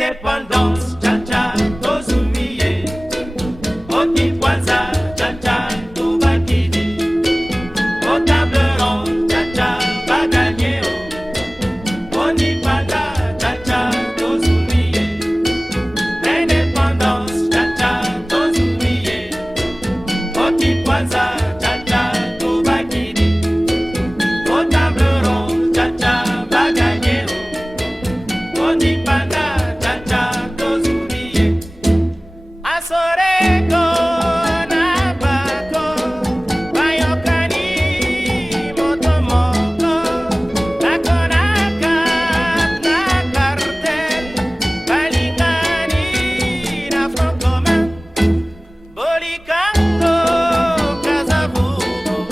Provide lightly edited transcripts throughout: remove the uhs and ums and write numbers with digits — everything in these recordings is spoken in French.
Indépendance, cha-cha, tozumiye. Oti kwanza, cha-cha, tubakidi. Au table ronde, cha-cha, baganye. Oni panda, cha-cha, tozumiye. Indépendance, cha-cha, tozumiye. Oti kwanza, cha-cha, tubakidi. Au table ronde, cha-cha, baganye. Oni panda, cha-cha, tozumiye. Asoreko na bako, bayokani motomoko, nakonaka na cartel, balingani na front commun, bolikango kazavubu,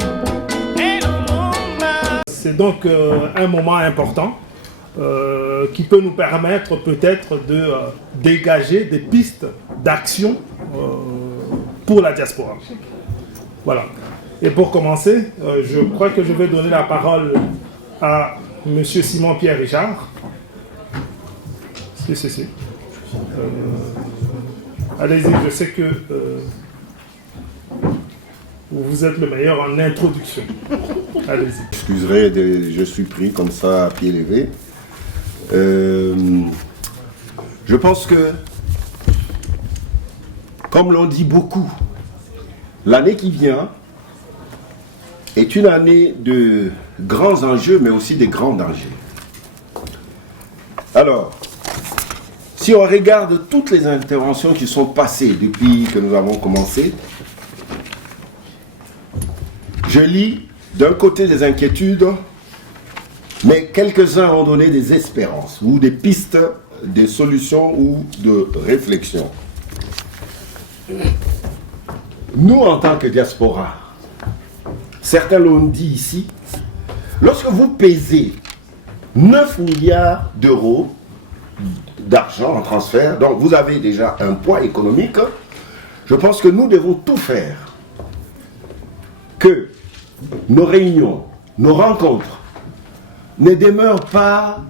elumuma. C'est donc un moment important qui peut nous permettre peut-être de dégager des pistes d'action pour la diaspora. Voilà. Et pour commencer, je crois que je vais donner la parole à M. Simon-Pierre Richard. Si. Allez-y, je sais que vous êtes le meilleur en introduction. Allez-y. Excuserez, je suis pris comme ça à pied levé. Je pense que, comme l'on dit beaucoup, l'année qui vient est une année de grands enjeux, mais aussi de grands dangers. Alors, si on regarde toutes les interventions qui sont passées depuis que nous avons commencé, je lis d'un côté des inquiétudes, mais quelques-uns ont donné des espérances ou des pistes, des solutions ou de réflexion. Nous, en tant que diaspora, certains l'ont dit ici, lorsque vous pesez 9 milliards d'euros d'argent en transfert, donc vous avez déjà un poids économique, je pense que nous devons tout faire que nos réunions, nos rencontres, ne demeurent pas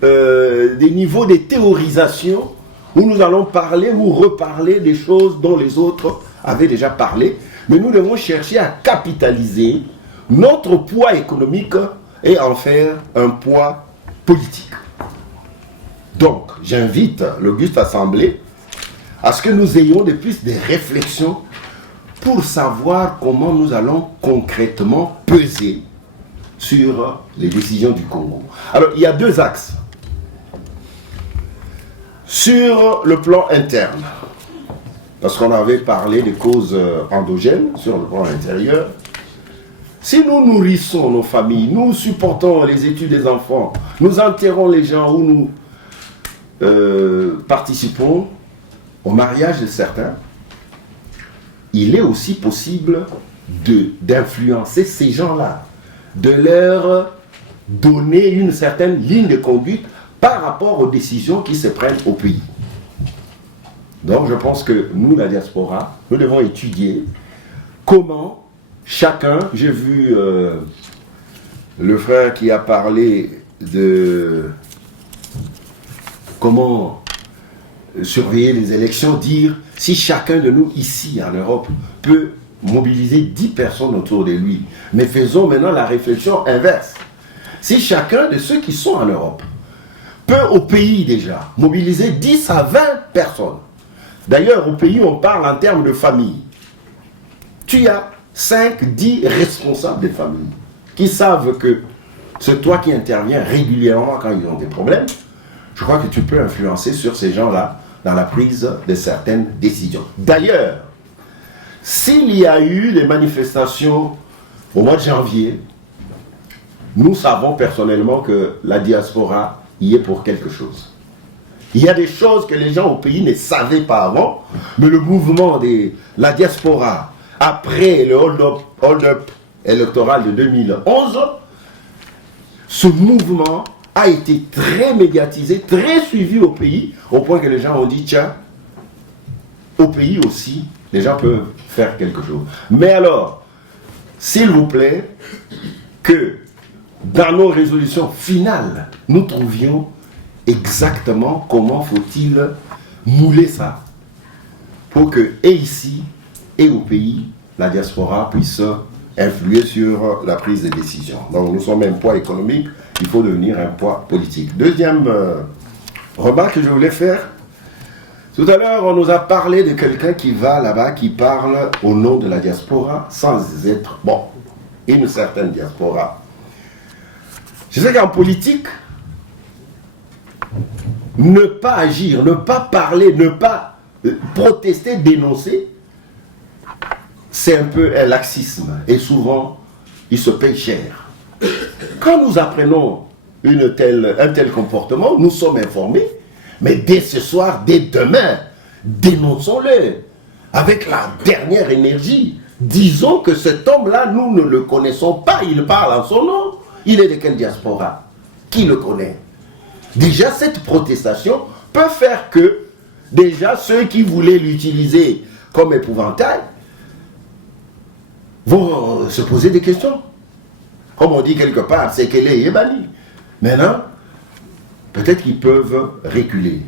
des niveaux de théorisation où nous allons parler ou reparler des choses dont les autres avaient déjà parlé, mais nous devons chercher à capitaliser notre poids économique et en faire un poids politique. Donc, j'invite l'Auguste Assemblée à ce que nous ayons de plus des réflexions pour savoir comment nous allons concrètement peser sur les décisions du Congo. Alors, il y a deux axes. Sur le plan interne, parce qu'on avait parlé des causes endogènes sur le plan intérieur, si nous nourrissons nos familles, nous supportons les études des enfants, nous enterrons les gens où nous participons au mariage de certains, il est aussi possible d'influencer ces gens-là, de leur donner une certaine ligne de conduite par rapport aux décisions qui se prennent au pays. Donc je pense que nous, la diaspora, nous devons étudier comment chacun, j'ai vu le frère qui a parlé de comment surveiller les élections, dire si chacun de nous ici en Europe peut mobiliser 10 personnes autour de lui. Mais faisons maintenant la réflexion inverse. Si chacun de ceux qui sont en Europe peut au pays déjà mobiliser 10 à 20 personnes. D'ailleurs, au pays, on parle en termes de famille. Tu as 5, 10 responsables de famille qui savent que c'est toi qui interviens régulièrement quand ils ont des problèmes. Je crois que tu peux influencer sur ces gens-là dans la prise de certaines décisions. D'ailleurs, s'il y a eu des manifestations au mois de janvier, nous savons personnellement que la diaspora y est pour quelque chose. Il y a des choses que les gens au pays ne savaient pas avant, mais le mouvement de la diaspora, après le hold-up électoral de 2011, ce mouvement a été très médiatisé, très suivi au pays, au point que les gens ont dit, tiens, au pays aussi, les gens peuvent faire quelque chose. Mais alors, s'il vous plaît, que dans nos résolutions finales, nous trouvions exactement comment faut-il mouler ça pour que, et ici, et au pays, la diaspora puisse influer sur la prise de décision. Donc nous sommes un poids économique, il faut devenir un poids politique. Deuxième remarque que je voulais faire, tout à l'heure on nous a parlé de quelqu'un qui va là-bas, qui parle au nom de la diaspora, sans être, bon, une certaine diaspora. Je sais qu'en politique, ne pas agir, ne pas parler, ne pas protester, dénoncer, c'est un peu un laxisme. Et souvent, il se paye cher. Quand nous apprenons un tel comportement, nous sommes informés, mais dès ce soir, dès demain, dénonçons-le avec la dernière énergie. Disons que cet homme-là, nous ne le connaissons pas, il parle en son nom. Il est de quelle diaspora? Qui le connaît? Déjà, cette protestation peut faire que, déjà, ceux qui voulaient l'utiliser comme épouvantail vont se poser des questions. Comme on dit quelque part, c'est qu'elle est bannie. Maintenant, peut-être qu'ils peuvent reculer.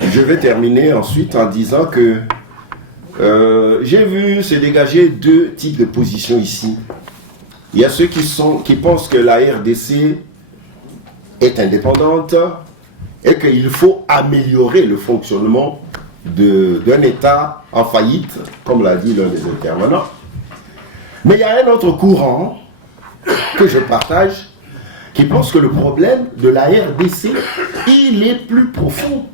Je vais terminer ensuite en disant que j'ai vu se dégager deux types de positions ici. Il y a ceux qui pensent que la RDC est indépendante et qu'il faut améliorer le fonctionnement d'un État en faillite, comme l'a dit l'un des intervenants. Mais il y a un autre courant que je partage qui pense que le problème de la RDC, il est plus profond.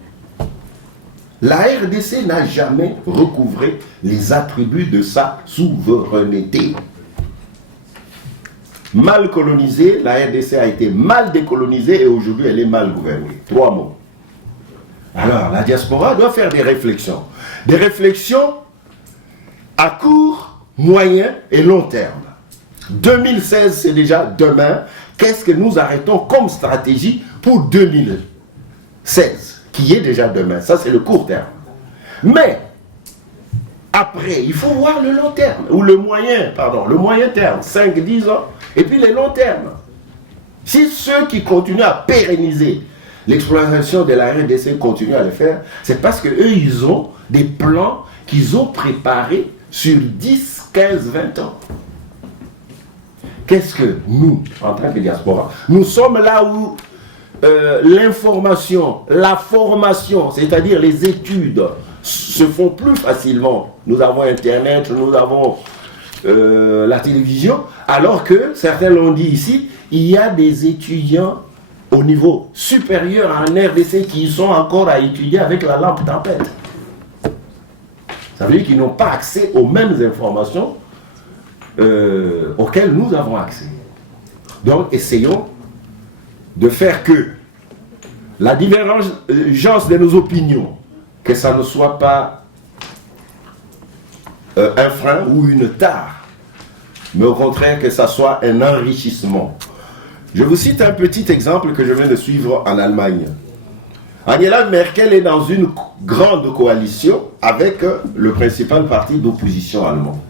La RDC n'a jamais recouvré les attributs de sa souveraineté. Mal colonisée, la RDC a été mal décolonisée et aujourd'hui elle est mal gouvernée. 3 mots. Alors la diaspora doit faire des réflexions. Des réflexions à court, moyen et long terme. 2016 c'est déjà demain. Qu'est-ce que nous arrêtons comme stratégie pour 2016, qui est déjà demain? Ça c'est le court terme. Mais après, il faut voir le long terme, ou le moyen terme, 5-10 ans, et puis les longs termes. Si ceux qui continuent à pérenniser l'exploitation de la RDC continuent à le faire, c'est parce qu'eux, ils ont des plans qu'ils ont préparés sur 10, 15, 20 ans. Qu'est-ce que nous, en tant que diaspora, nous sommes là où l'information, la formation, c'est-à-dire les études, se font plus facilement. Nous avons Internet, nous avons la télévision, alors que, certains l'ont dit ici, il y a des étudiants au niveau supérieur en RDC qui sont encore à étudier avec la lampe tempête. Ça veut dire qu'ils n'ont pas accès aux mêmes informations auxquelles nous avons accès. Donc, essayons de faire que la divergence de nos opinions, que ça ne soit pas un frein ou une tare, mais au contraire que ça soit un enrichissement. Je vous cite un petit exemple que je viens de suivre en Allemagne. Angela Merkel est dans une grande coalition avec le principal parti d'opposition allemand.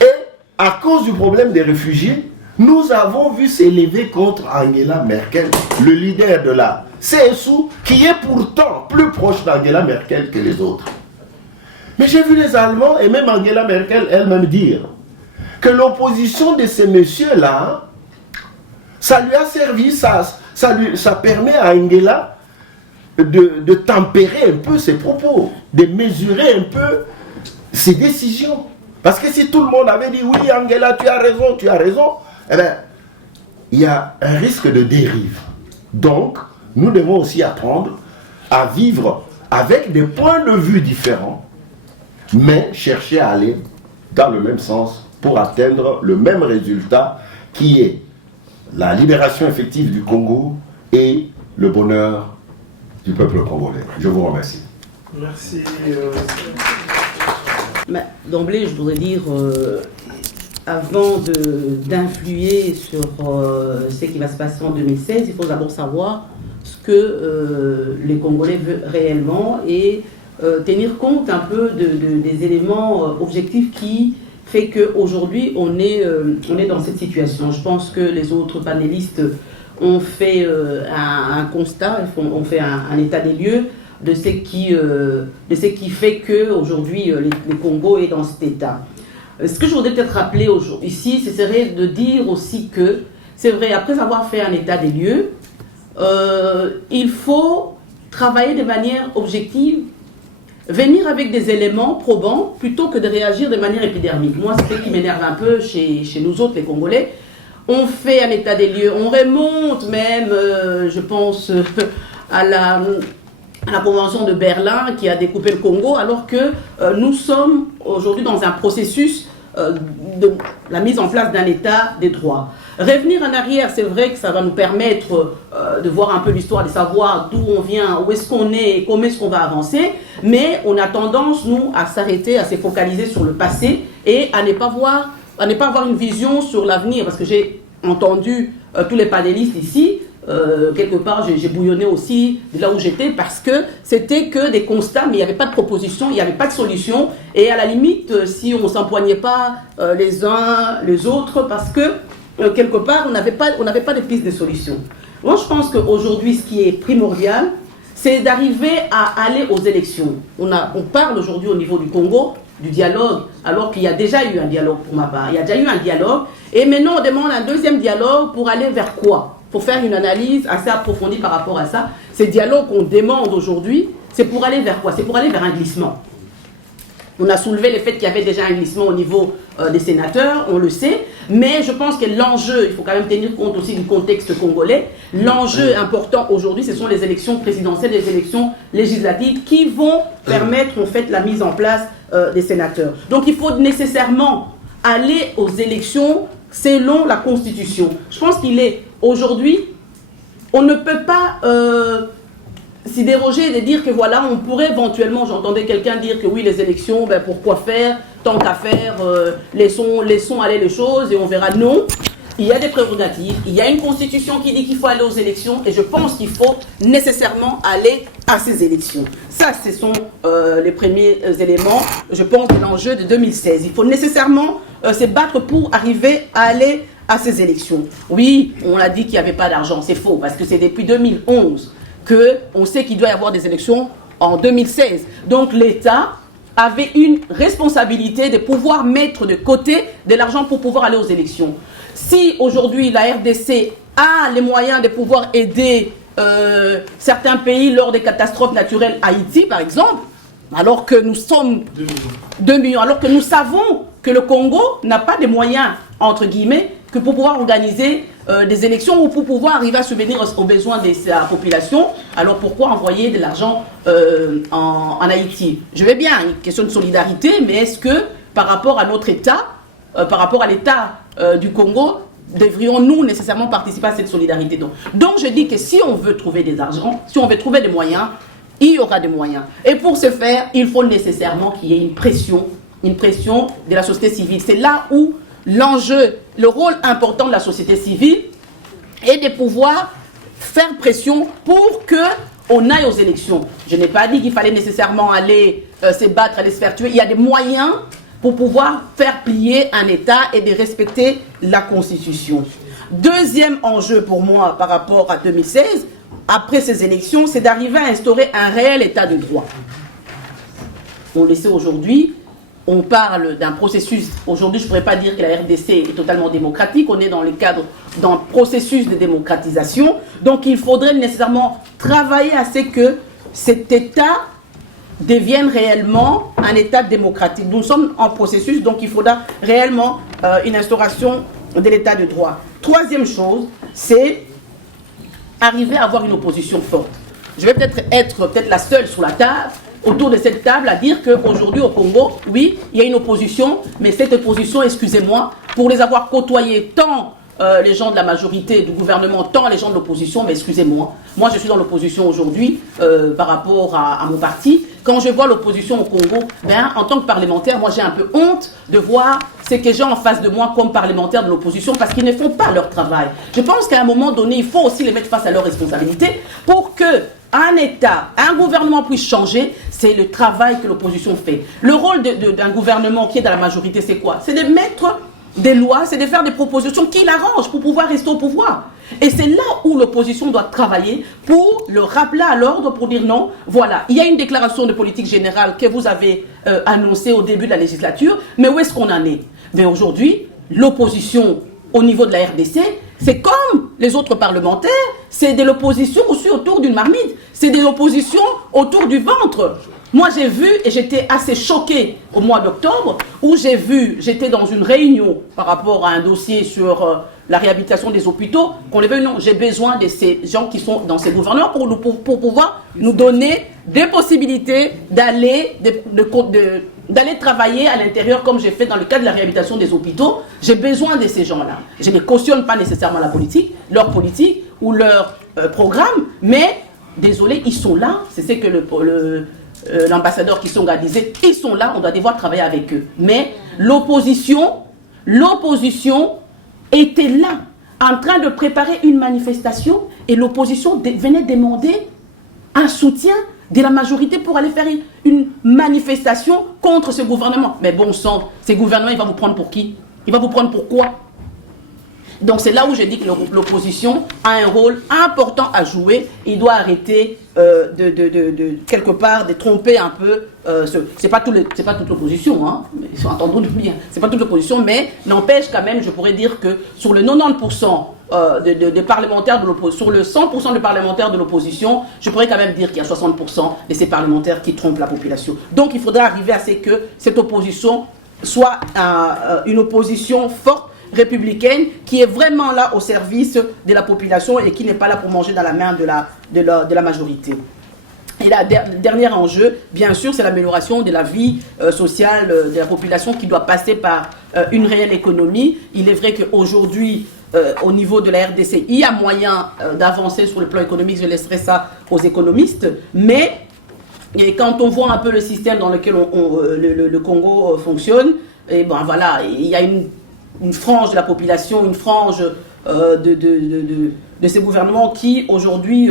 Et à cause du problème des réfugiés, nous avons vu s'élever contre Angela Merkel, le leader de la CSU, qui est pourtant plus proche d'Angela Merkel que les autres. Mais j'ai vu les Allemands et même Angela Merkel elle-même dire que l'opposition de ces messieurs-là, ça lui a servi, ça permet à Angela de tempérer un peu ses propos, de mesurer un peu ses décisions. Parce que si tout le monde avait dit oui Angela tu as raison, eh bien, il y a un risque de dérive. Donc, nous devons aussi apprendre à vivre avec des points de vue différents, mais chercher à aller dans le même sens pour atteindre le même résultat qui est la libération effective du Congo et le bonheur du peuple congolais. Je vous remercie. Merci. D'emblée, je voudrais dire, avant d'influer sur ce qui va se passer en 2016, il faut d'abord savoir ce que les Congolais veulent réellement et tenir compte un peu des éléments objectifs qui fait qu'aujourd'hui on est dans cette situation. Je pense que les autres panélistes on fait un constat, on fait un état des lieux de ce qui fait qu'aujourd'hui le Congo est dans cet état. Ce que je voudrais peut-être rappeler ici, ce serait de dire aussi que, c'est vrai, après avoir fait un état des lieux, il faut travailler de manière objective, venir avec des éléments probants plutôt que de réagir de manière épidermique. Moi, c'est ce qui m'énerve un peu chez nous autres, les Congolais. On fait un état des lieux, on remonte même, je pense, à la Convention de Berlin qui a découpé le Congo, alors que nous sommes aujourd'hui dans un processus de la mise en place d'un état des droits. Revenir en arrière, c'est vrai que ça va nous permettre de voir un peu l'histoire, de savoir d'où on vient, où est-ce qu'on est, et comment est-ce qu'on va avancer, mais on a tendance, nous, à s'arrêter, à se focaliser sur le passé et à ne pas avoir une vision sur l'avenir, parce que j'ai entendu tous les panélistes ici, quelque part j'ai bouillonné aussi de là où j'étais, parce que c'était que des constats, mais il n'y avait pas de proposition, il n'y avait pas de solution, et à la limite, si on ne s'empoignait pas les uns les autres, parce que quelque part on n'avait pas de piste de solution. Moi je pense qu'aujourd'hui ce qui est primordial, c'est d'arriver à aller aux élections. On parle aujourd'hui au niveau du Congo du dialogue, alors qu'il y a déjà eu un dialogue pour ma part. Il y a déjà eu un dialogue, et maintenant on demande un deuxième dialogue pour aller vers quoi? Pour faire une analyse assez approfondie par rapport à ça. Ces dialogues qu'on demande aujourd'hui, c'est pour aller vers quoi? C'est pour aller vers un glissement. On a soulevé le fait qu'il y avait déjà un glissement au niveau des sénateurs, on le sait, mais je pense que l'enjeu, il faut quand même tenir compte aussi du contexte congolais, l'enjeu important aujourd'hui, ce sont les élections présidentielles, les élections législatives qui vont permettre en fait la mise en place des sénateurs. Donc il faut nécessairement aller aux élections selon la Constitution. Je pense qu'il est aujourd'hui, on ne peut pas s'y déroger et de dire que voilà, on pourrait éventuellement, j'entendais quelqu'un dire que oui, les élections, ben pourquoi faire, tant qu'à faire, laissons aller les choses et on verra. Non, il y a des prérogatives, il y a une constitution qui dit qu'il faut aller aux élections et je pense qu'il faut nécessairement aller à ces élections. Ça, ce sont les premiers éléments, je pense, de l'enjeu de 2016. Il faut nécessairement se battre pour arriver à aller à ces élections. Oui, on a dit qu'il n'y avait pas d'argent, c'est faux, parce que c'est depuis 2011 qu'on sait qu'il doit y avoir des élections en 2016. Donc l'État avait une responsabilité de pouvoir mettre de côté de l'argent pour pouvoir aller aux élections. Si aujourd'hui la RDC a les moyens de pouvoir aider certains pays lors des catastrophes naturelles, Haïti par exemple, alors que nous sommes 2 millions, alors que nous savons que le Congo n'a pas de moyens, entre guillemets, que pour pouvoir organiser des élections ou pour pouvoir arriver à subvenir aux besoins de sa population, alors pourquoi envoyer de l'argent en Haïti? Je vais bien, une question de solidarité, mais est-ce que par rapport à notre État, par rapport à l'État du Congo, devrions-nous nécessairement participer à cette solidarité? Donc je dis que si on veut trouver des argents, si on veut trouver des moyens, il y aura des moyens. Et pour ce faire, il faut nécessairement qu'il y ait une pression de la société civile. C'est là où l'enjeu, le rôle important de la société civile est de pouvoir faire pression pour qu'on aille aux élections. Je n'ai pas dit qu'il fallait nécessairement aller se battre, aller se faire tuer. Il y a des moyens pour pouvoir faire plier un État et de respecter la Constitution. Deuxième enjeu pour moi par rapport à 2016, après ces élections, c'est d'arriver à instaurer un réel État de droit. On le sait aujourd'hui, on parle d'un processus, aujourd'hui je ne pourrais pas dire que la RDC est totalement démocratique, on est dans le cadre d'un processus de démocratisation, donc il faudrait nécessairement travailler à ce que cet État devienne réellement un État démocratique. Nous sommes en processus, donc il faudra réellement une instauration de l'État de droit. Troisième chose, c'est arriver à avoir une opposition forte. Je vais peut-être être la seule sur la table, autour de cette table, à dire qu'aujourd'hui au Congo, oui, il y a une opposition, mais cette opposition, excusez-moi, pour les avoir côtoyés tant les gens de la majorité du gouvernement, tant les gens de l'opposition, mais excusez-moi, moi je suis dans l'opposition aujourd'hui par rapport à mon parti. Quand je vois l'opposition au Congo, en tant que parlementaire, moi j'ai un peu honte de voir ces gens en face de moi comme parlementaires de l'opposition parce qu'ils ne font pas leur travail. Je pense qu'à un moment donné, il faut aussi les mettre face à leurs responsabilités pour que un État, un gouvernement puisse changer, c'est le travail que l'opposition fait. Le rôle d'un gouvernement qui est dans la majorité, c'est quoi? C'est de mettre des lois, c'est de faire des propositions qui l'arrangent pour pouvoir rester au pouvoir. Et c'est là où l'opposition doit travailler pour le rappeler à l'ordre, pour dire non, voilà, il y a une déclaration de politique générale que vous avez annoncée au début de la législature, mais où est-ce qu'on en est? Mais aujourd'hui, l'opposition au niveau de la RDC, c'est comme les autres parlementaires, c'est de l'opposition aussi autour d'une marmite, c'est de l'opposition autour du ventre. Moi, j'ai vu, et j'étais assez choquée au mois d'octobre, où j'étais dans une réunion par rapport à un dossier sur la réhabilitation des hôpitaux, qu'on les veuille non, j'ai besoin de ces gens qui sont dans ces gouvernements pour pouvoir nous donner des possibilités d'aller travailler à l'intérieur, comme j'ai fait dans le cadre de la réhabilitation des hôpitaux. J'ai besoin de ces gens-là. Je ne cautionne pas nécessairement leur politique ou leur programme, mais désolé, ils sont là. C'est ce que l'ambassadeur Kisonga disait, ils sont là, on doit devoir travailler avec eux. Mais l'opposition était là, en train de préparer une manifestation, et l'opposition venait demander un soutien de la majorité pour aller faire une manifestation contre ce gouvernement. Mais bon sang, ce gouvernement, il va vous prendre pour qui? Il va vous prendre pour quoi? Donc c'est là où j'ai dit que l'opposition a un rôle important à jouer. Il doit arrêter quelque part de tromper un peu. C'est pas toute l'opposition, hein. Entendons-nous bien. C'est pas toute l'opposition, mais n'empêche quand même, je pourrais dire que sur le 90% de parlementaires de l'opposition, sur le 100% de parlementaires de l'opposition, je pourrais quand même dire qu'il y a 60% de ces parlementaires qui trompent la population. Donc il faudra arriver à ce que cette opposition soit une opposition forte, républicaine, qui est vraiment là au service de la population et qui n'est pas là pour manger dans la main de la majorité. Et le dernier enjeu, bien sûr, c'est l'amélioration de la vie sociale de la population qui doit passer par une réelle économie. Il est vrai qu'aujourd'hui, au niveau de la RDC, il y a moyen d'avancer sur le plan économique, je laisserai ça aux économistes, mais quand on voit un peu le système dans lequel le Congo fonctionne, et ben voilà, il y a une frange de la population, une frange de ces gouvernements qui aujourd'hui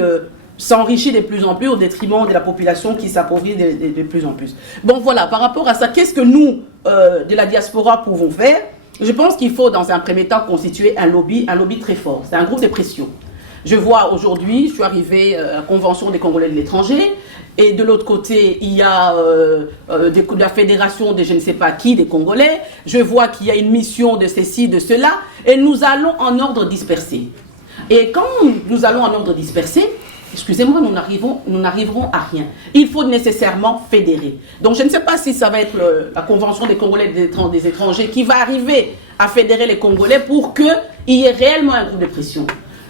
s'enrichit de plus en plus au détriment de la population qui s'appauvrit de plus en plus. Bon voilà, par rapport à ça, qu'est-ce que nous, de la diaspora, pouvons faire? Je pense qu'il faut dans un premier temps constituer un lobby très fort. C'est un groupe de pression. Je vois aujourd'hui, je suis arrivé à la Convention des Congolais de l'étranger, et de l'autre côté, il y a la fédération de je ne sais pas qui, des Congolais. Je vois qu'il y a une mission de ceci, de cela, et nous allons en ordre dispersé. Et quand nous allons en ordre dispersé, excusez-moi, nous n'arriverons à rien. Il faut nécessairement fédérer. Donc je ne sais pas si ça va être la Convention des Congolais des étrangers qui va arriver à fédérer les Congolais pour qu'il y ait réellement un groupe de pression.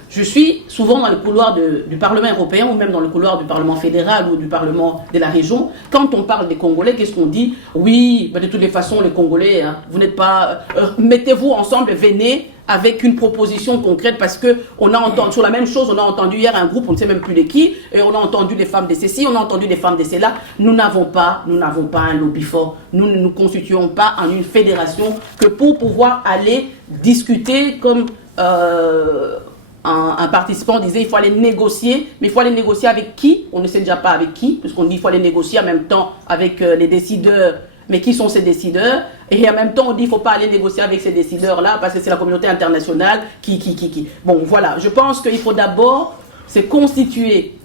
Je suis souvent dans le couloir du Parlement européen ou même dans le couloir du Parlement fédéral ou du Parlement de la région. Quand on parle des Congolais, qu'est-ce qu'on dit? Oui, de toutes les façons, les Congolais, hein, vous n'êtes pas... mettez-vous ensemble, venez avec une proposition concrète parce que on a entendu sur la même chose, on a entendu hier un groupe, on ne sait même plus de qui, et on a entendu des femmes de ceci, on a entendu des femmes de cela. Nous n'avons pas un lobby fort. Nous ne nous constituons pas en une fédération que pour pouvoir aller discuter comme... Un participant disait il faut aller négocier, mais il faut aller négocier avec qui? On ne sait déjà pas avec qui, puisqu'on dit qu'il faut aller négocier en même temps avec les décideurs, mais qui sont ces décideurs? Et en même temps on dit qu'il ne faut pas aller négocier avec ces décideurs-là, parce que c'est la communauté internationale qui. Bon voilà, je pense qu'il faut d'abord se constituer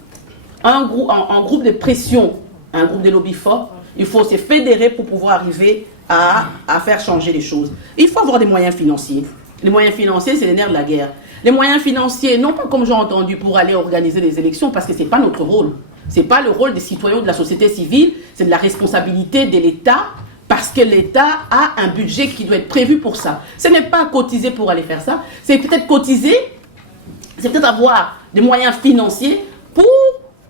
un groupe de pression, un groupe de lobby fort. Il faut se fédérer pour pouvoir arriver à faire changer les choses. Il faut avoir des moyens financiers. Les moyens financiers, c'est les nerfs de la guerre. Les moyens financiers, non pas comme j'ai entendu pour aller organiser des élections, parce que ce n'est pas notre rôle. Ce n'est pas le rôle des citoyens de la société civile, c'est de la responsabilité de l'État, parce que l'État a un budget qui doit être prévu pour ça. Ce n'est pas cotiser pour aller faire ça, c'est peut-être cotiser, c'est peut-être avoir des moyens financiers pour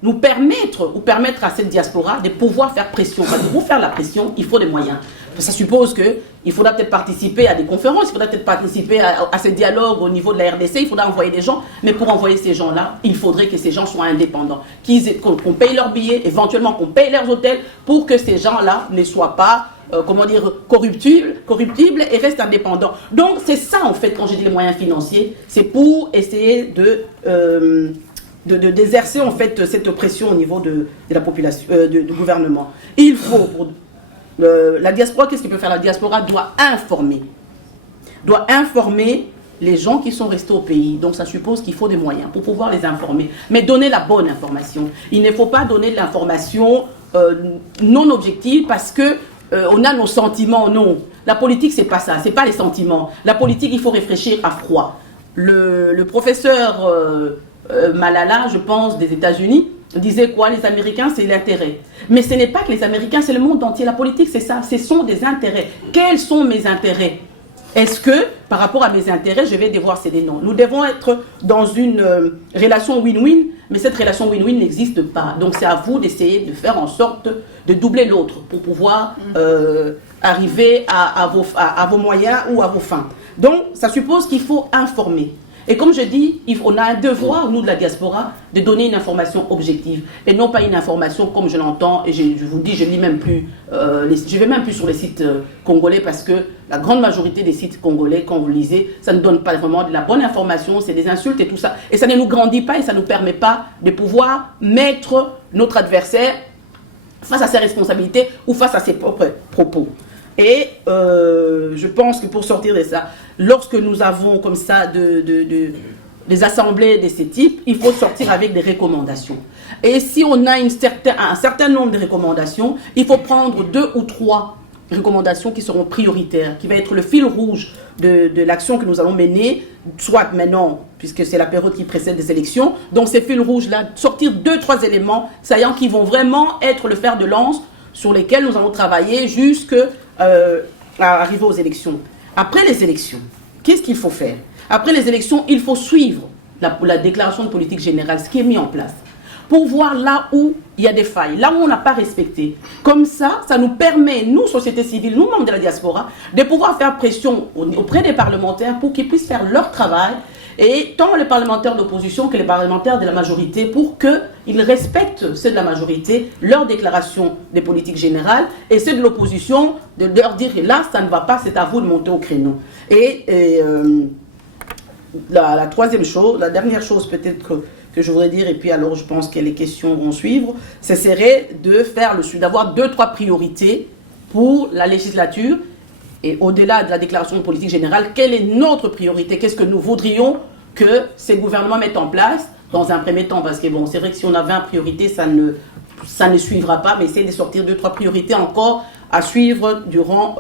nous permettre, ou permettre à cette diaspora de pouvoir faire pression. Parce que pour faire la pression, il faut des moyens. Ça suppose qu'il faudra peut-être participer à des conférences, il faudra peut-être participer à ces dialogues au niveau de la RDC, il faudra envoyer des gens, mais pour envoyer ces gens-là, il faudrait que ces gens soient indépendants, qu'on paye leurs billets, éventuellement qu'on paye leurs hôtels, pour que ces gens-là ne soient pas, corruptibles et restent indépendants. Donc c'est ça en fait, quand je dis les moyens financiers, c'est pour essayer d'exercer en fait cette pression au niveau de la population, du gouvernement. Il faut... la diaspora, qu'est-ce qu'il peut faire? La diaspora doit informer. doit informer les gens qui sont restés au pays. Donc ça suppose qu'il faut des moyens pour pouvoir les informer. Mais donner la bonne information. Il ne faut pas donner de l'information non objective parce que on a nos sentiments. Non. La politique, c'est pas ça. C'est pas les sentiments. La politique, il faut réfléchir à froid. Le professeur Malala, je pense, des États-Unis, disait quoi? Les Américains, c'est l'intérêt. Mais ce n'est pas que les Américains, c'est le monde entier. La politique, c'est ça. Ce sont des intérêts. Quels sont mes intérêts? Est-ce que, par rapport à mes intérêts, je vais devoir céder? Non. Nous devons être dans une relation win-win, mais cette relation win-win n'existe pas. Donc c'est à vous d'essayer de faire en sorte de doubler l'autre pour pouvoir arriver à vos moyens ou à vos fins. Donc ça suppose qu'il faut informer. Et comme je dis, on a un devoir, nous de la diaspora, de donner une information objective et non pas une information comme je l'entends. Et je vous dis, je lis même plus, je vais même plus sur les sites congolais parce que la grande majorité des sites congolais, quand vous lisez, ça ne donne pas vraiment de la bonne information, c'est des insultes et tout ça. Et ça ne nous grandit pas et ça ne nous permet pas de pouvoir mettre notre adversaire face à ses responsabilités ou face à ses propres propos. Et je pense que pour sortir de ça, lorsque nous avons comme ça des assemblées de ces types, il faut sortir avec des recommandations. Et si on a un certain nombre de recommandations, il faut prendre 2 ou 3 recommandations qui seront prioritaires, qui va être le fil rouge de l'action que nous allons mener, soit maintenant, puisque c'est la période qui précède les élections. Donc ces fils rouges-là, sortir 2-3 éléments saillants qui vont vraiment être le fer de lance sur lesquels nous allons travailler jusqu'à arriver aux élections. Après les élections, qu'est-ce qu'il faut faire? Après les élections, il faut suivre la déclaration de politique générale, ce qui est mis en place, pour voir là où il y a des failles, là où on n'a pas respecté. Comme ça, ça nous permet, nous, société civile, nous, membres de la diaspora, de pouvoir faire pression auprès des parlementaires pour qu'ils puissent faire leur travail, et tant les parlementaires d'opposition que les parlementaires de la majorité, pour qu'ils respectent ceux de la majorité, leur déclaration des politiques générales, et ceux de l'opposition, de leur dire, là, ça ne va pas, c'est à vous de monter au créneau. Et la troisième chose, la dernière chose peut-être que je voudrais dire, et puis alors je pense que les questions vont suivre, ce serait d'avoir 2-3 priorités pour la législature. Et au-delà de la déclaration de politique générale, quelle est notre priorité? Qu'est-ce que nous voudrions que ces gouvernements mettent en place dans un premier temps? Parce que bon, c'est vrai que si on a 20 priorités, ça ne suivra pas, mais essayer de sortir 2-3 priorités encore à suivre durant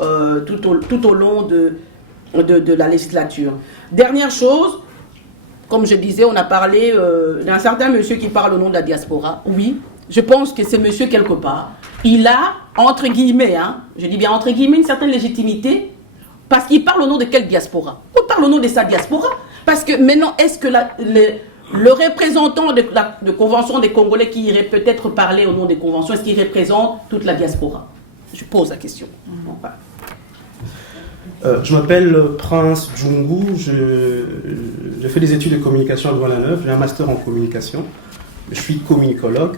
tout au long de la législature. Dernière chose, comme je disais, on a parlé d'un certain monsieur qui parle au nom de la diaspora. Oui, je pense que ce monsieur, quelque part, il a, entre guillemets, je dis bien entre guillemets, une certaine légitimité, parce qu'il parle au nom de quelle diaspora? Il parle au nom de sa diaspora. Parce que maintenant, est-ce que le représentant de convention des Congolais qui irait peut-être parler au nom des conventions, est-ce qu'il représente toute la diaspora? Je pose la question. Enfin. Je m'appelle Prince Djungu, je fais des études de communication à Douala-Neuve, j'ai un master en communication, je suis communicologue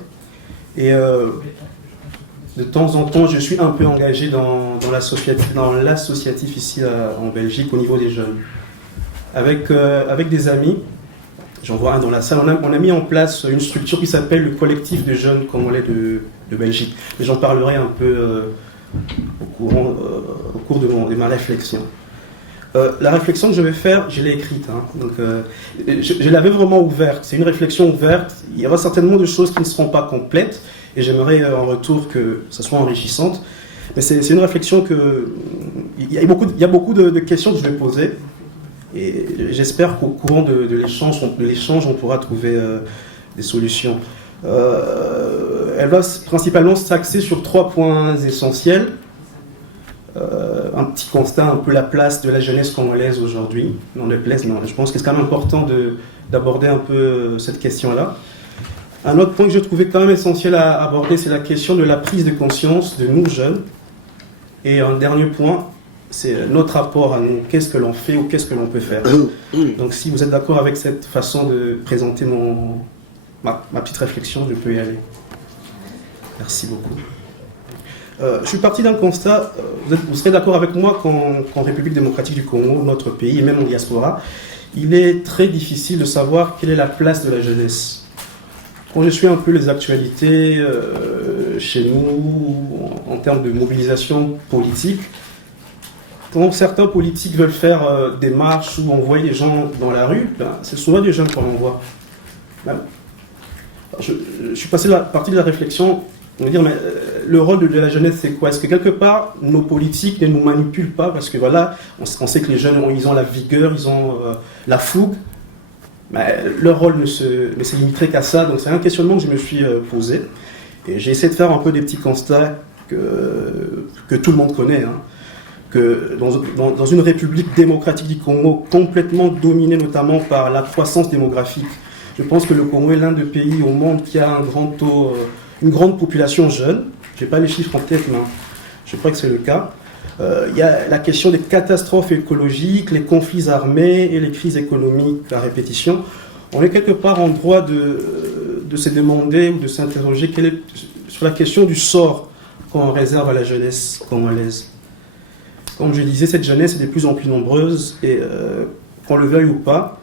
et de temps en temps je suis un peu engagé dans l'associatif ici en Belgique au niveau des jeunes. Avec des amis, j'en vois un dans la salle, on a mis en place une structure qui s'appelle le collectif de jeunes congolais de Belgique, mais j'en parlerai un peu au cours de ma réflexion. La réflexion que je vais faire, je l'ai écrite, donc je l'avais vraiment ouverte. C'est une réflexion ouverte. Il y aura certainement des choses qui ne seront pas complètes et j'aimerais en retour que ça soit enrichissante. Mais c'est une réflexion il y a beaucoup de questions que je vais poser et j'espère qu'au courant de l'échange, on pourra trouver des solutions. Elle va principalement s'axer sur 3 points essentiels. Un petit constat, un peu la place de la jeunesse congolaise aujourd'hui. Je pense que c'est quand même important d'aborder un peu cette question-là. Un autre point que je trouvais quand même essentiel à aborder, c'est la question de la prise de conscience de nous jeunes. Et un dernier point, c'est notre rapport à nous. Qu'est-ce que l'on fait ou qu'est-ce que l'on peut faire? Donc si vous êtes d'accord avec cette façon de présenter ma petite réflexion, je peux y aller. Merci beaucoup. Je suis parti d'un constat, vous serez d'accord avec moi qu'en République démocratique du Congo, notre pays, et même en diaspora, il est très difficile de savoir quelle est la place de la jeunesse. Quand je suis un peu les actualités chez nous, en termes de mobilisation politique, quand certains politiques veulent faire des marches ou envoyer des gens dans la rue, ben, c'est souvent des jeunes qu'on envoie. Ben, je suis passé la partie de la réflexion, on va dire, mais le rôle de la jeunesse, c'est quoi? Est-ce que quelque part, nos politiques ne nous manipulent pas? Parce que voilà, on sait que les jeunes, ils ont la vigueur, ils ont la fougue. Mais leur rôle ne se limiterait qu'à ça. Donc c'est un questionnement que je me suis posé. Et j'ai essayé de faire un peu des petits constats que tout le monde connaît. Hein. Que dans une république démocratique du Congo, complètement dominée notamment par la croissance démographique, je pense que le Congo est l'un des pays au monde qui a un grand taux, une grande population jeune. Je n'ai pas les chiffres en tête, mais je crois que c'est le cas. Il y a la question des catastrophes écologiques, les conflits armés et les crises économiques à répétition. On est quelque part en droit de se demander ou de s'interroger sur la question du sort qu'on réserve à la jeunesse congolaise. Comme je disais, cette jeunesse est de plus en plus nombreuse et qu'on le veuille ou pas,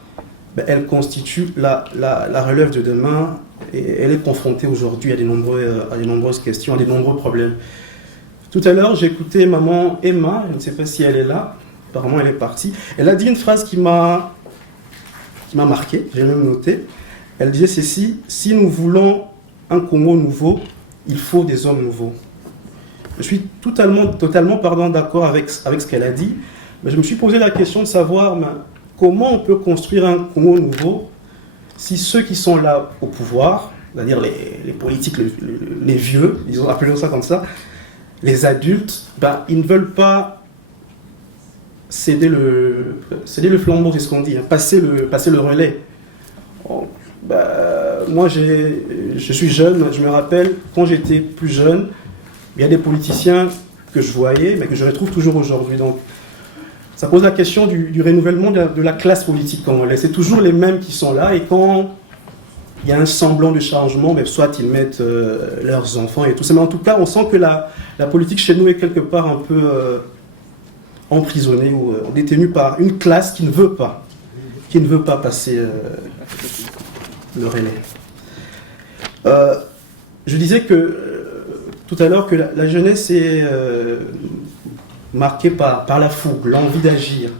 ben, elle constitue la relève de demain et elle est confrontée aujourd'hui à de nombreuses questions, à de nombreux problèmes. Tout à l'heure, j'ai écouté maman Emma, je ne sais pas si elle est là, apparemment elle est partie. Elle a dit une phrase qui m'a marqué, j'ai même noté. Elle disait ceci: si nous voulons un Congo nouveau, il faut des hommes nouveaux. Je suis totalement d'accord avec ce qu'elle a dit, mais je me suis posé la question de savoir comment on peut construire un Congo nouveau si ceux qui sont là au pouvoir, c'est-à-dire les politiques, les vieux, appelons ça comme ça, les adultes, ben, ils ne veulent pas céder le flambeau, c'est ce qu'on dit, hein, passer le relais. Moi, je suis jeune, je me rappelle, quand j'étais plus jeune, il y a des politiciens que je voyais, mais que je retrouve toujours aujourd'hui. Donc, ça pose la question du renouvellement de la classe politique congolaise. C'est toujours les mêmes qui sont là, et quand il y a un semblant de changement, mais soit ils mettent leurs enfants et tout ça. Mais en tout cas, on sent que la politique chez nous est quelque part un peu emprisonnée ou détenue par une classe qui ne veut pas passer le relais. Je disais tout à l'heure que la jeunesse est marquée par la fougue, l'envie d'agir,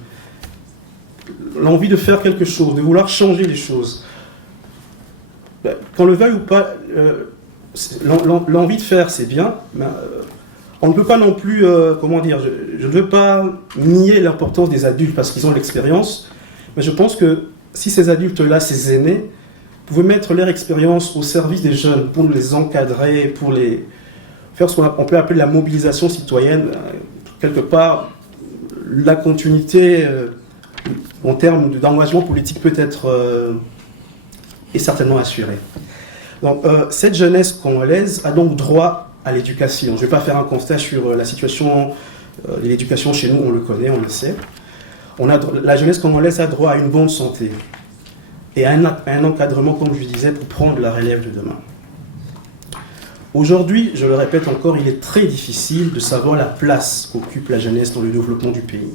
l'envie de faire quelque chose, de vouloir changer les choses. Qu'on le veuille ou pas, l'envie de faire, c'est bien, mais on ne peut pas non plus, je ne veux pas nier l'importance des adultes parce qu'ils ont l'expérience, mais je pense que si ces adultes-là, ces aînés, pouvaient mettre leur expérience au service des jeunes pour les encadrer, pour les faire ce qu'on peut appeler la mobilisation citoyenne, quelque part, la continuité en termes d'engagement politique peut être est certainement assurée. Donc, cette jeunesse congolaise a donc droit à l'éducation. Je ne vais pas faire un constat sur la situation de l'éducation chez nous, on le connaît, on le sait. La jeunesse congolaise a droit à une bonne santé et à un encadrement, comme je disais, pour prendre la relève de demain. Aujourd'hui, je le répète encore, il est très difficile de savoir la place qu'occupe la jeunesse dans le développement du pays.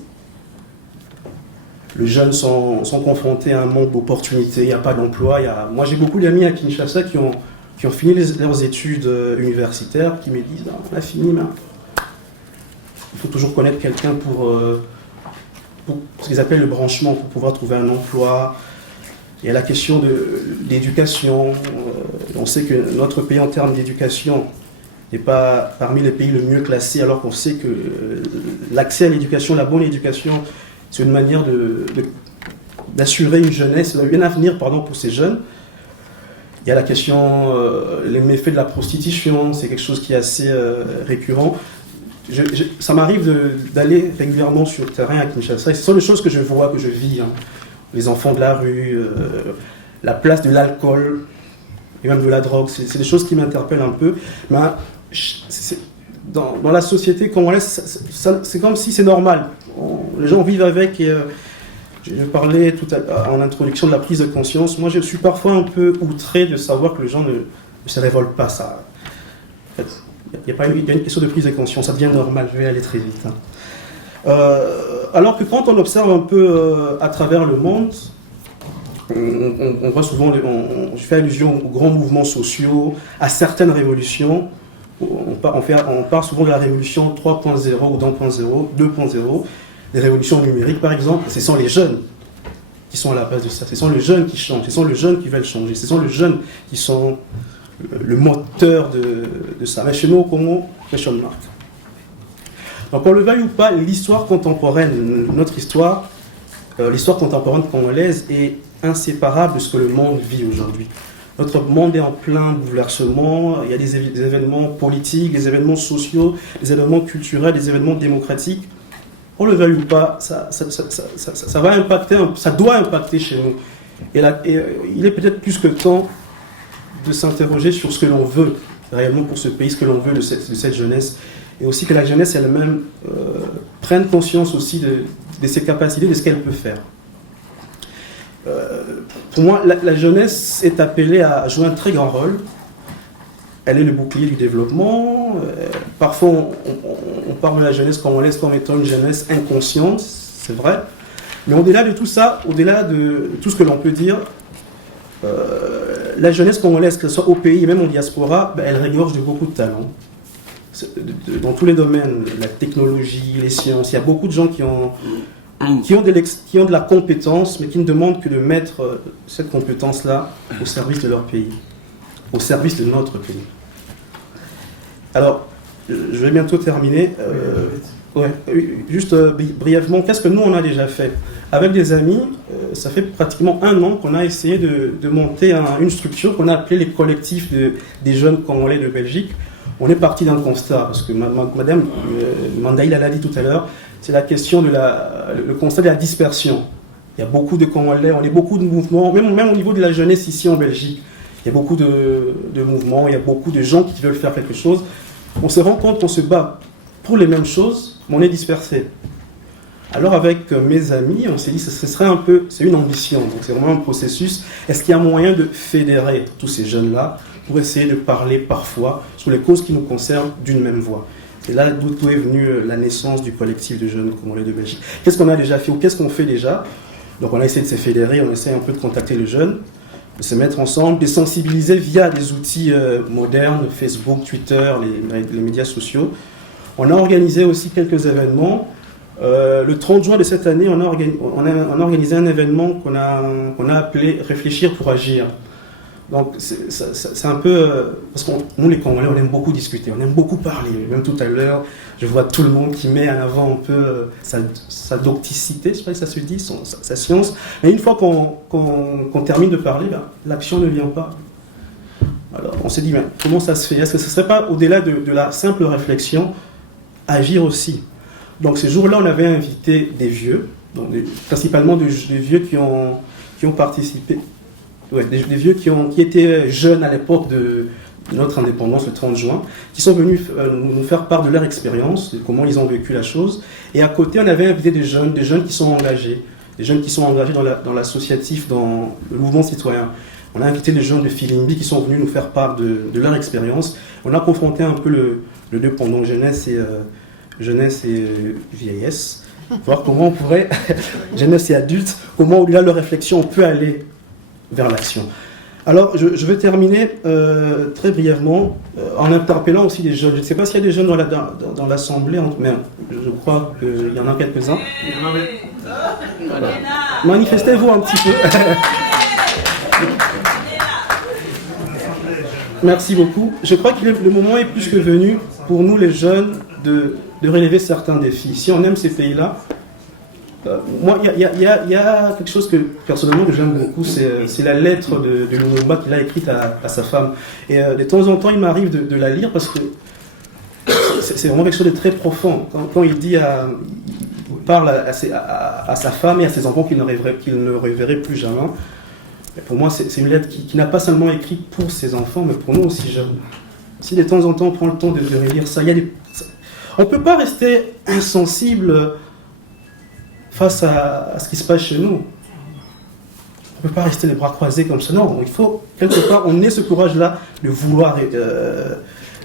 Les jeunes sont confrontés à un manque d'opportunités, il n'y a pas d'emploi. Moi, j'ai beaucoup d'amis à Kinshasa qui ont fini leurs études universitaires, qui me disent « on a fini, mais il faut toujours connaître quelqu'un pour ce qu'ils appellent le branchement, pour pouvoir trouver un emploi ». Il y a la question de l'éducation. On sait que notre pays, en termes d'éducation, n'est pas parmi les pays le mieux classés, alors qu'on sait que l'accès à l'éducation, la bonne éducation, c'est une manière d'assurer une jeunesse, un avenir pour ces jeunes. Il y a la question, les méfaits de la prostitution, c'est quelque chose qui est assez récurrent. Ça m'arrive d'aller régulièrement sur le terrain à Kinshasa, et ce sont des choses que je vois, que je vis. Hein. Les enfants de la rue, la place de l'alcool, et même de la drogue, c'est des choses qui m'interpellent un peu. Mais dans la société congolaise, c'est comme si c'est normal. Les gens vivent avec, et je parlais tout en introduction de la prise de conscience. Moi, je suis parfois un peu outré de savoir que les gens ne se révoltent pas. Ça. En fait, il y a une question de prise de conscience, ça devient normal, je vais aller très vite. Hein. Alors que quand on observe un peu à travers le monde, on voit souvent, je fais allusion aux grands mouvements sociaux, à certaines révolutions. On parle souvent de la révolution 3.0 ou 2.0. des révolutions numériques, par exemple, ce sont les jeunes qui sont à la base de ça. Ce sont les jeunes qui changent, ce sont les jeunes qui veulent changer, ce sont les jeunes qui sont le moteur de ça. Mais chez nous, au Congo, question marque. Donc, on le veuille ou pas, l'histoire contemporaine, notre histoire, l'histoire contemporaine congolaise est inséparable de ce que le monde vit aujourd'hui. Notre monde est en plein bouleversement, il y a des événements politiques, des événements sociaux, des événements culturels, des événements démocratiques. On le veuille ou pas, ça va impacter, ça doit impacter chez nous. Et il est peut-être plus que temps de s'interroger sur ce que l'on veut réellement pour ce pays, ce que l'on veut de cette jeunesse. Et aussi que la jeunesse elle-même prenne conscience aussi de ses capacités, de ce qu'elle peut faire. Pour moi, la jeunesse est appelée à jouer un très grand rôle. Elle est le bouclier du développement. Parfois, on parle de la jeunesse congolaise comme étant une jeunesse inconsciente, c'est vrai. Mais au-delà de tout ça, au-delà de tout ce que l'on peut dire, la jeunesse congolaise, que ce soit au pays et même en diaspora, elle regorge de beaucoup de talents. Dans tous les domaines, la technologie, les sciences, il y a beaucoup de gens qui ont de la compétence, mais qui ne demandent que de mettre cette compétence-là au service de leur pays, au service de notre pays. Alors, je vais bientôt terminer. Juste brièvement, qu'est-ce que nous, on a déjà fait? Avec des amis, ça fait pratiquement 1 an qu'on a essayé de monter une structure qu'on a appelée les collectifs des jeunes Congolais de Belgique. On est parti d'un constat, parce que Madame Mandaï l'a dit tout à l'heure, c'est la question le constat de la dispersion. Il y a beaucoup de Congolais, on est beaucoup de mouvements, même au niveau de la jeunesse ici en Belgique. Il y a beaucoup de mouvements, il y a beaucoup de gens qui veulent faire quelque chose. On se rend compte qu'on se bat pour les mêmes choses, mais on est dispersé. Alors avec mes amis, on s'est dit que ce serait c'est une ambition, donc c'est vraiment un processus. Est-ce qu'il y a moyen de fédérer tous ces jeunes-là pour essayer de parler parfois sur les causes qui nous concernent d'une même voix? C'est là d'où est venue la naissance du collectif de jeunes congolais de Belgique. Qu'est-ce qu'on a déjà fait ou qu'est-ce qu'on fait déjà? Donc on a essayé de se fédérer, on essaie un peu de contacter les jeunes, de se mettre ensemble, de sensibiliser via des outils modernes, Facebook, Twitter, les médias sociaux. On a organisé aussi quelques événements. Le 30 juin de cette année, on a organisé un événement qu'on a appelé « Réfléchir pour agir ». Donc c'est un peu... parce que nous les Congolais, on aime beaucoup discuter, on aime beaucoup parler. Même tout à l'heure, je vois tout le monde qui met en avant un peu sa docticité, je sais pas si ça se dit, sa science. Mais une fois qu'on termine de parler, l'action ne vient pas. Alors on s'est dit, comment ça se fait? Est-ce que ce ne serait pas, au-delà de la simple réflexion, agir aussi? Donc ce jour-là, on avait invité des vieux, donc principalement des vieux qui ont participé, des vieux qui étaient jeunes à l'époque de notre indépendance, le 30 juin, qui sont venus nous faire part de leur expérience, de comment ils ont vécu la chose. Et à côté, on avait invité des jeunes qui sont engagés, dans l'associatif, dans le mouvement citoyen. On a invité des jeunes de Filimbi qui sont venus nous faire part de leur expérience. On a confronté un peu le deux pendant jeunesse et vieillesse, voir comment on pourrait, jeunesse et adulte, comment au-delà de leur réflexion, on peut aller vers l'action. Alors, je vais terminer très brièvement en interpellant aussi des jeunes. Je ne sais pas s'il y a des jeunes dans l'Assemblée, mais je crois qu'il y en a quelques-uns. Voilà. Manifestez-vous un petit peu. Merci beaucoup. Je crois que le moment est plus que venu pour nous les jeunes de relever certains défis. Si on aime ces pays-là, moi, il y a quelque chose que personnellement que j'aime beaucoup, c'est la lettre de Lumumba qu'il a écrite à sa femme. Et de temps en temps, il m'arrive de la lire parce que c'est vraiment quelque chose de très profond. Quand il dit, il parle à sa femme et à ses enfants qu'il ne reverrait plus jamais. Pour moi, c'est une lettre qui n'a pas seulement écrit pour ses enfants, mais pour nous aussi jeunes. Si de temps en temps on prend le temps de relire ça, on ne peut pas rester insensible face à ce qui se passe chez nous. On ne peut pas rester les bras croisés comme ça. Non, il faut, quelque part, on ait ce courage-là de vouloir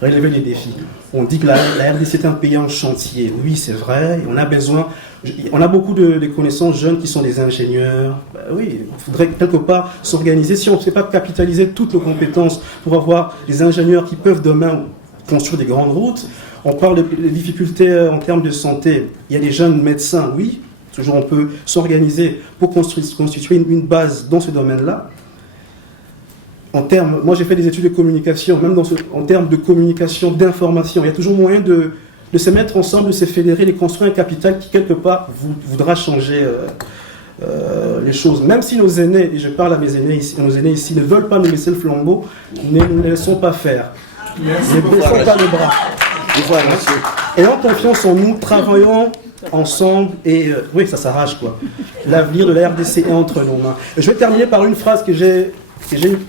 relever les défis. On dit que la RDC est un pays en chantier. Oui, c'est vrai. On a beaucoup de connaissances jeunes qui sont des ingénieurs. Oui, il faudrait quelque part s'organiser. Si on ne sait pas capitaliser toutes nos compétences pour avoir des ingénieurs qui peuvent demain construire des grandes routes. On parle des difficultés en termes de santé. Il y a des jeunes médecins, oui. Toujours on peut s'organiser pour constituer une base dans ce domaine-là. Moi j'ai fait des études de communication, même en termes de communication, d'information, il y a toujours moyen de se mettre ensemble, de se fédérer, de construire un capital qui quelque part voudra changer les choses. Même si nos aînés, et je parle à nos aînés ici, ne veulent pas nous laisser le flambeau, ne nous laissons pas faire. Ne baissons pas les bras. Ayons confiance en nous, travaillons ensemble et oui, ça s'arrache quoi. L'avenir de la RDC est entre nos mains. Je vais terminer par une phrase que j'ai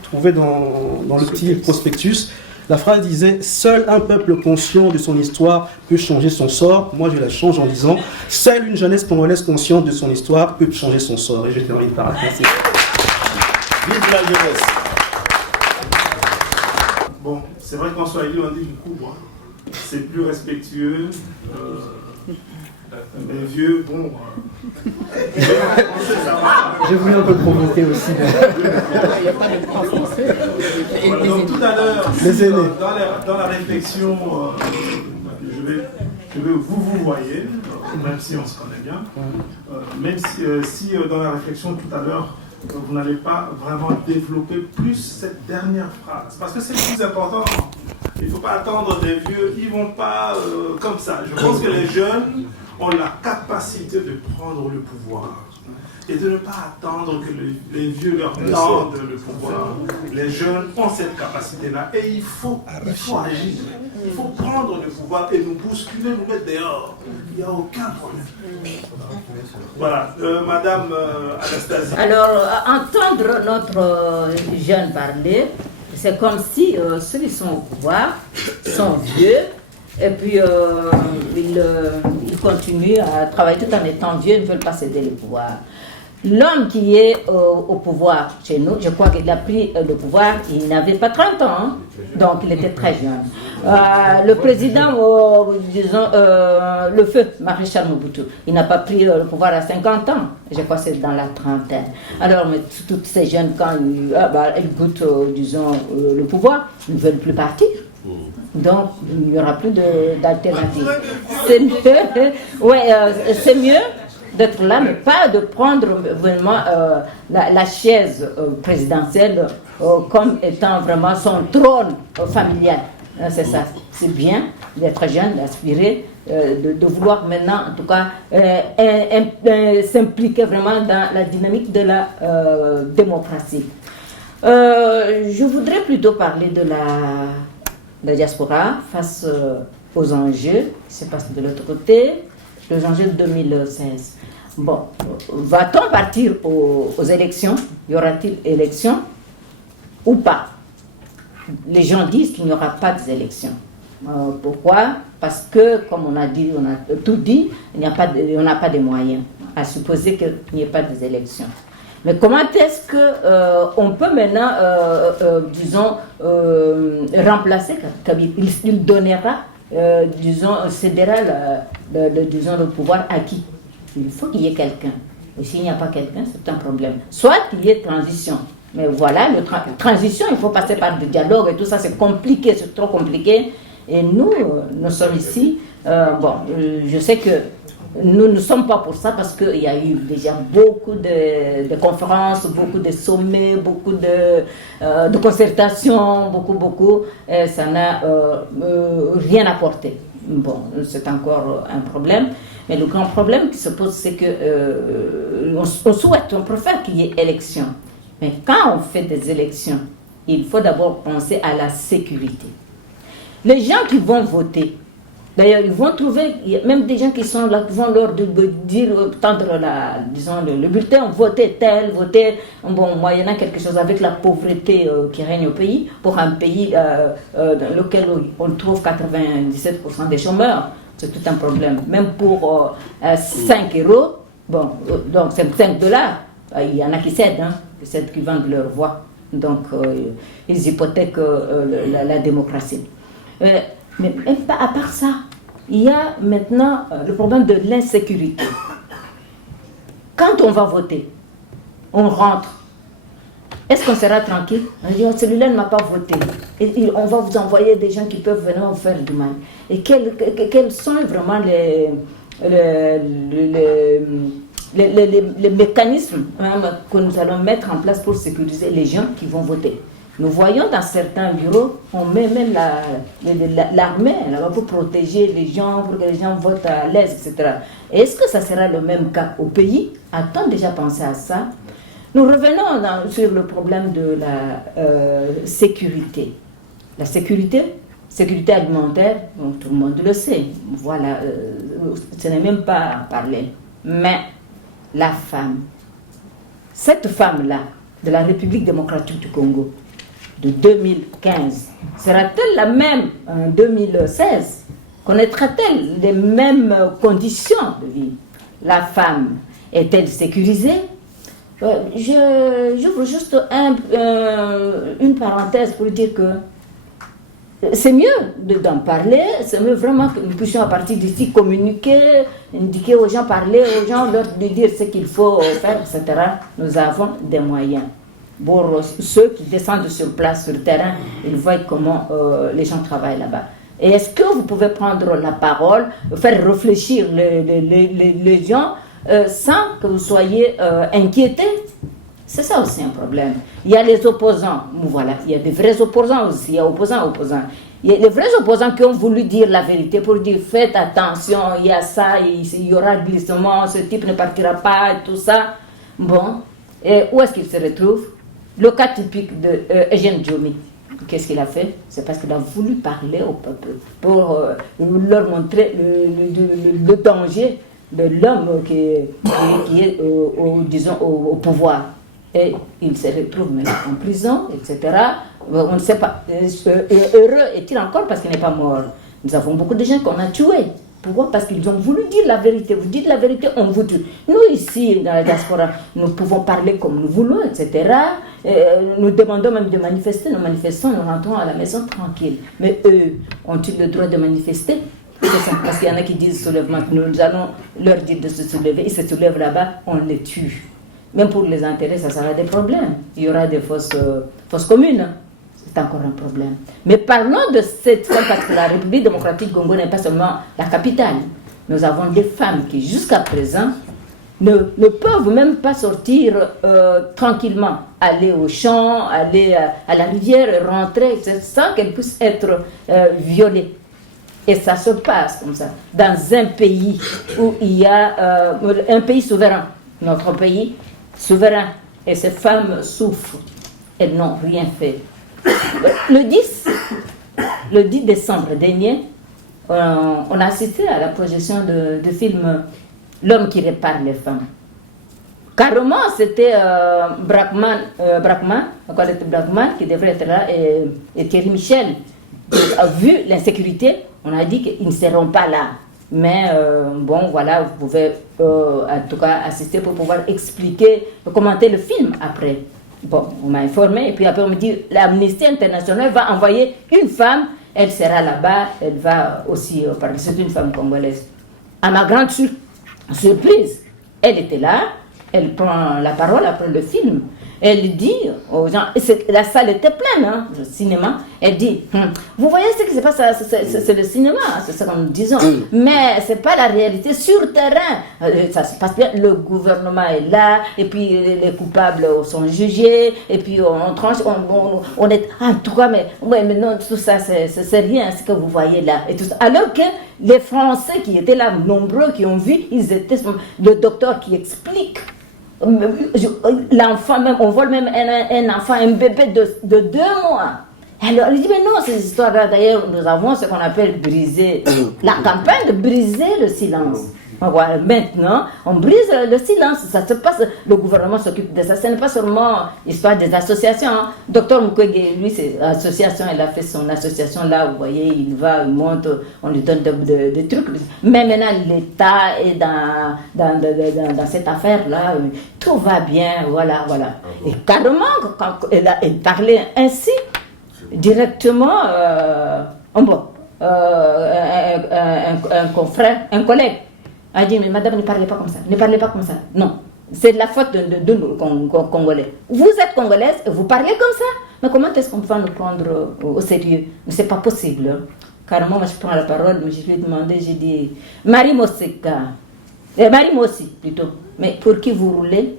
trouvée dans le petit prospectus. La phrase disait « Seul un peuple conscient de son histoire peut changer son sort ». Moi, je la change en disant « Seule une jeunesse congolaise consciente de son histoire peut changer son sort ». Et je termine par là. Merci. Vive la jeunesse. Bon, c'est vrai qu'en Swahili, on dit du coup, bon, c'est plus respectueux. Les vieux, bon. J'ai voulu un peu provoquer aussi. Il n'y a pas de prof français. Voilà, donc tout à l'heure, les aînés. Dans la réflexion, je vais vous voyez, même si on se connaît bien, même si dans la réflexion tout à l'heure, vous n'allez pas vraiment développer plus cette dernière phrase, parce que c'est le plus important. Il ne faut pas attendre des vieux, ils ne vont pas comme ça. Je pense que les jeunes ont la capacité de prendre le pouvoir et de ne pas attendre que les vieux leur tendent le pouvoir. Les jeunes ont cette capacité-là et il faut agir. Il faut prendre le pouvoir et nous bousculer, nous mettre dehors. Il n'y a aucun problème. Voilà, Madame Anastasie. Alors, entendre notre jeune parler, c'est comme si ceux qui sont au pouvoir sont vieux et puis ils continuent à travailler tout en étant vieux, ils ne veulent pas céder le pouvoir. L'homme qui est au pouvoir chez nous, je crois qu'il a pris le pouvoir, il n'avait pas 30 ans, hein, donc il était très jeune. Le président, disons, le feu, Maréchal Mobutu, il n'a pas pris le pouvoir à 50 ans, je crois que c'est dans la trentaine. Alors, mais tous ces jeunes, quand ils goûtent, disons, le pouvoir, ils ne veulent plus partir. Donc, il n'y aura plus d'alternative. C'est mieux, c'est mieux d'être là, mais pas de prendre vraiment la chaise présidentielle comme étant vraiment son trône familial. C'est ça, c'est bien d'être jeune, d'aspirer, de vouloir maintenant, en tout cas, s'impliquer vraiment dans la dynamique de la démocratie. Je voudrais plutôt parler de la diaspora face aux enjeux qui se passent de l'autre côté, les enjeux de 2016. Bon, va-t-on partir aux élections? Y aura-t-il élections ou pas? Les gens disent qu'il n'y aura pas d'élections. Pourquoi? Parce que, comme on a dit, on a tout dit, on n'a pas de moyens, à supposer qu'il n'y ait pas d'élections. Mais comment est-ce qu'on peut maintenant, disons, remplacer Kabila? Il donnera, disons, cédera disons, le pouvoir à qui? Il faut qu'il y ait quelqu'un. Et s'il n'y a pas quelqu'un, c'est un problème. Soit qu'il y ait transition. Mais voilà, transition, il faut passer par des dialogues et tout ça, c'est compliqué, c'est trop compliqué. Et nous sommes ici. Je sais que nous ne sommes pas pour ça parce qu'il y a eu déjà beaucoup de conférences, beaucoup de sommets, beaucoup de concertations, beaucoup. Et ça n'a rien apporté. Bon, c'est encore un problème. Mais le grand problème qui se pose, c'est que on préfère qu'il y ait élection. Mais quand on fait des élections, il faut d'abord penser à la sécurité. Les gens qui vont voter, d'ailleurs, ils vont trouver, même des gens qui sont là, qui vont leur dire, tendre disons, le bulletin, voter tel, voter, bon, moyennant quelque chose avec la pauvreté qui règne au pays, pour un pays dans lequel on trouve 97% des chômeurs. C'est tout un problème. Même pour 5 euros, bon, donc c'est 5 dollars, il y en a qui cèdent, qui vendent leur voix. Donc, ils hypothèquent la démocratie. Mais même pas à part ça, il y a maintenant le problème de l'insécurité. Quand on va voter, on rentre, est-ce qu'on sera tranquille? On dit, celui-là ne m'a pas voté. On va vous envoyer des gens qui peuvent venir vous faire du mal. Et quels sont vraiment les mécanismes que nous allons mettre en place pour sécuriser les gens qui vont voter? Nous voyons dans certains bureaux, on met même l'armée là-bas pour protéger les gens, pour que les gens votent à l'aise, etc. Est-ce que ça sera le même cas au pays? A-t-on déjà pensé à ça? Nous revenons sur le problème de la sécurité. La sécurité alimentaire, bon, tout le monde le sait. Voilà, ce n'est même pas à parler. Mais la femme, cette femme-là, de la République démocratique du Congo, de 2015, sera-t-elle la même en 2016? Connaîtra-t-elle les mêmes conditions de vie? La femme est-elle sécurisée? J'ouvre juste une parenthèse pour dire que c'est mieux d'en parler, c'est mieux vraiment que nous puissions à partir d'ici communiquer, indiquer aux gens, parler aux gens, leur dire ce qu'il faut faire, etc. Nous avons des moyens. Pour ceux qui descendent sur place, sur le terrain, ils voient comment les gens travaillent là-bas. Et est-ce que vous pouvez prendre la parole, faire réfléchir les gens sans que vous soyez inquiétés? C'est ça aussi un problème. Il y a les opposants, voilà, il y a des vrais opposants aussi, il y a opposants. Il y a les vrais opposants qui ont voulu dire la vérité pour dire faites attention, il y a ça, il y aura glissement, ce type ne partira pas, et tout ça. Bon, et où est-ce qu'il se retrouve? Le cas typique de Eugène Djomi. Qu'est-ce qu'il a fait? C'est parce qu'il a voulu parler au peuple pour leur montrer le danger de l'homme qui est au pouvoir. Et il se retrouve maintenant en prison, etc. On ne sait pas. Heureux est-il encore parce qu'il n'est pas mort? Nous avons beaucoup de gens qu'on a tués. Pourquoi? Parce qu'ils ont voulu dire la vérité. Vous dites la vérité, on vous tue. Nous, ici, dans la diaspora, nous pouvons parler comme nous voulons, etc. Nous demandons même de manifester. Nous manifestons, nous rentrons à la maison tranquille. Mais eux, ont-ils le droit de manifester? Parce qu'il y en a qui disent soulèvement. Nous allons leur dire de se soulever. Ils se soulèvent là-bas, on les tue. Même pour les intérêts, ça sera des problèmes. Il y aura des fausses communes. C'est encore un problème. Mais parlons de cette femme, parce que la République démocratique du Congo n'est pas seulement la capitale. Nous avons des femmes qui, jusqu'à présent, ne peuvent même pas sortir tranquillement, aller au champ, aller à la rivière, rentrer, sans qu'elles puissent être violées. Et ça se passe comme ça, dans un pays où il y a un pays souverain, notre pays souverain, et ces femmes souffrent, elles n'ont rien fait. Le 10 décembre dernier, on a assisté à la projection de film L'homme qui répare les femmes. Carrément, c'était Brackman qui devrait être là, et Thierry Michel. Vu l'insécurité, on a dit qu'ils ne seront pas là. Mais bon, voilà, vous pouvez en tout cas assister pour pouvoir expliquer, commenter le film après. Bon, on m'a informé, et puis après on me dit l'Amnesty International va envoyer une femme, elle sera là-bas, elle va aussi parler. C'est une femme congolaise. À ma grande surprise, elle était là, elle prend la parole après le film. Elle dit aux gens, la salle était pleine, hein, le cinéma. Elle dit, vous voyez ce qui se passe, c'est le cinéma, c'est ça que nous disons. Mais c'est pas la réalité sur le terrain. Ça se passe bien, le gouvernement est là, et puis les coupables sont jugés, et puis on tranche, on est, en tout cas, mais non, tout ça, c'est rien, ce que vous voyez là. Et tout ça. Alors que les Français qui étaient là, nombreux, qui ont vu, ils étaient, le docteur qui explique. L'enfant même, on voit même un enfant, un bébé de 2 mois. Alors il dit mais non, ces histoires-là, d'ailleurs nous avons ce qu'on appelle briser la campagne de briser le silence. Voilà, maintenant on brise le silence, ça se passe, le gouvernement s'occupe de ça, ce n'est pas seulement l'histoire des associations. Docteur Mukwege, lui c'est association, il a fait son association là, vous voyez, il va, il monte, on lui donne des trucs. Mais maintenant l'État est dans cette affaire-là, tout va bien, voilà. Et carrément, quand elle parlait ainsi, directement, un confrère, un collègue, a dit, mais madame, ne parlez pas comme ça. Non, C'est de la faute de nous, Congolais. Vous êtes Congolaise et vous parlez comme ça. Mais comment est-ce qu'on peut nous prendre au sérieux? Mais c'est pas possible. Hein. Carrément, moi je prends la parole, mais je lui ai demandé, j'ai dit, Marie Mosseka, Marie Mossi plutôt, mais pour qui vous roulez?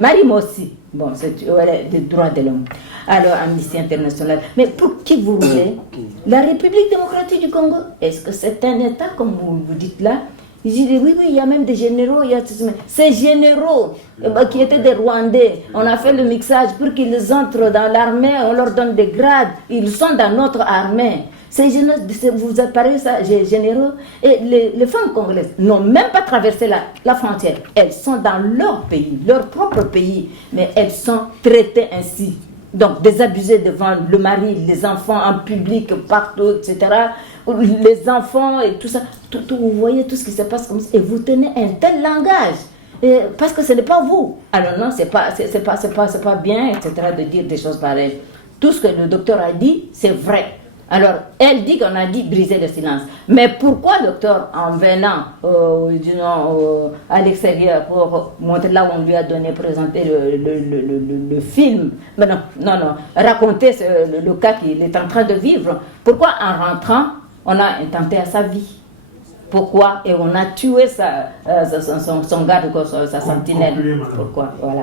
Marie Mossi, bon, c'est des droits de l'homme. Alors, Amnesty International, mais pour qui vous roulez? La République démocratique du Congo, est-ce que c'est un État comme vous dites là? Il dit oui, il y a même des généraux, ces généraux qui étaient des Rwandais, on a fait le mixage pour qu'ils entrent dans l'armée, on leur donne des grades, ils sont dans notre armée. Ces généraux, vous avez parlé ça, généraux, et les femmes congolaises n'ont même pas traversé la frontière. Elles sont dans leur pays, leur propre pays, mais elles sont traitées ainsi. Donc, désabusées devant le mari, les enfants en public, partout, etc. Les enfants et tout ça. Vous voyez tout ce qui se passe comme ça. Et vous tenez un tel langage. Parce que ce n'est pas vous. Alors non, c'est pas bien, etc. de dire des choses pareilles. Tout ce que le docteur a dit, c'est vrai. Alors, elle dit qu'on a dit briser le silence. Mais pourquoi, docteur, en venant à l'extérieur pour montrer là où on lui a donné, présenter le film, mais non, raconter le cas qu'il est en train de vivre, pourquoi en rentrant, on a intenté à sa vie? Pourquoi? Et on a tué son garde, sa sentinelle. Pourquoi? Voilà.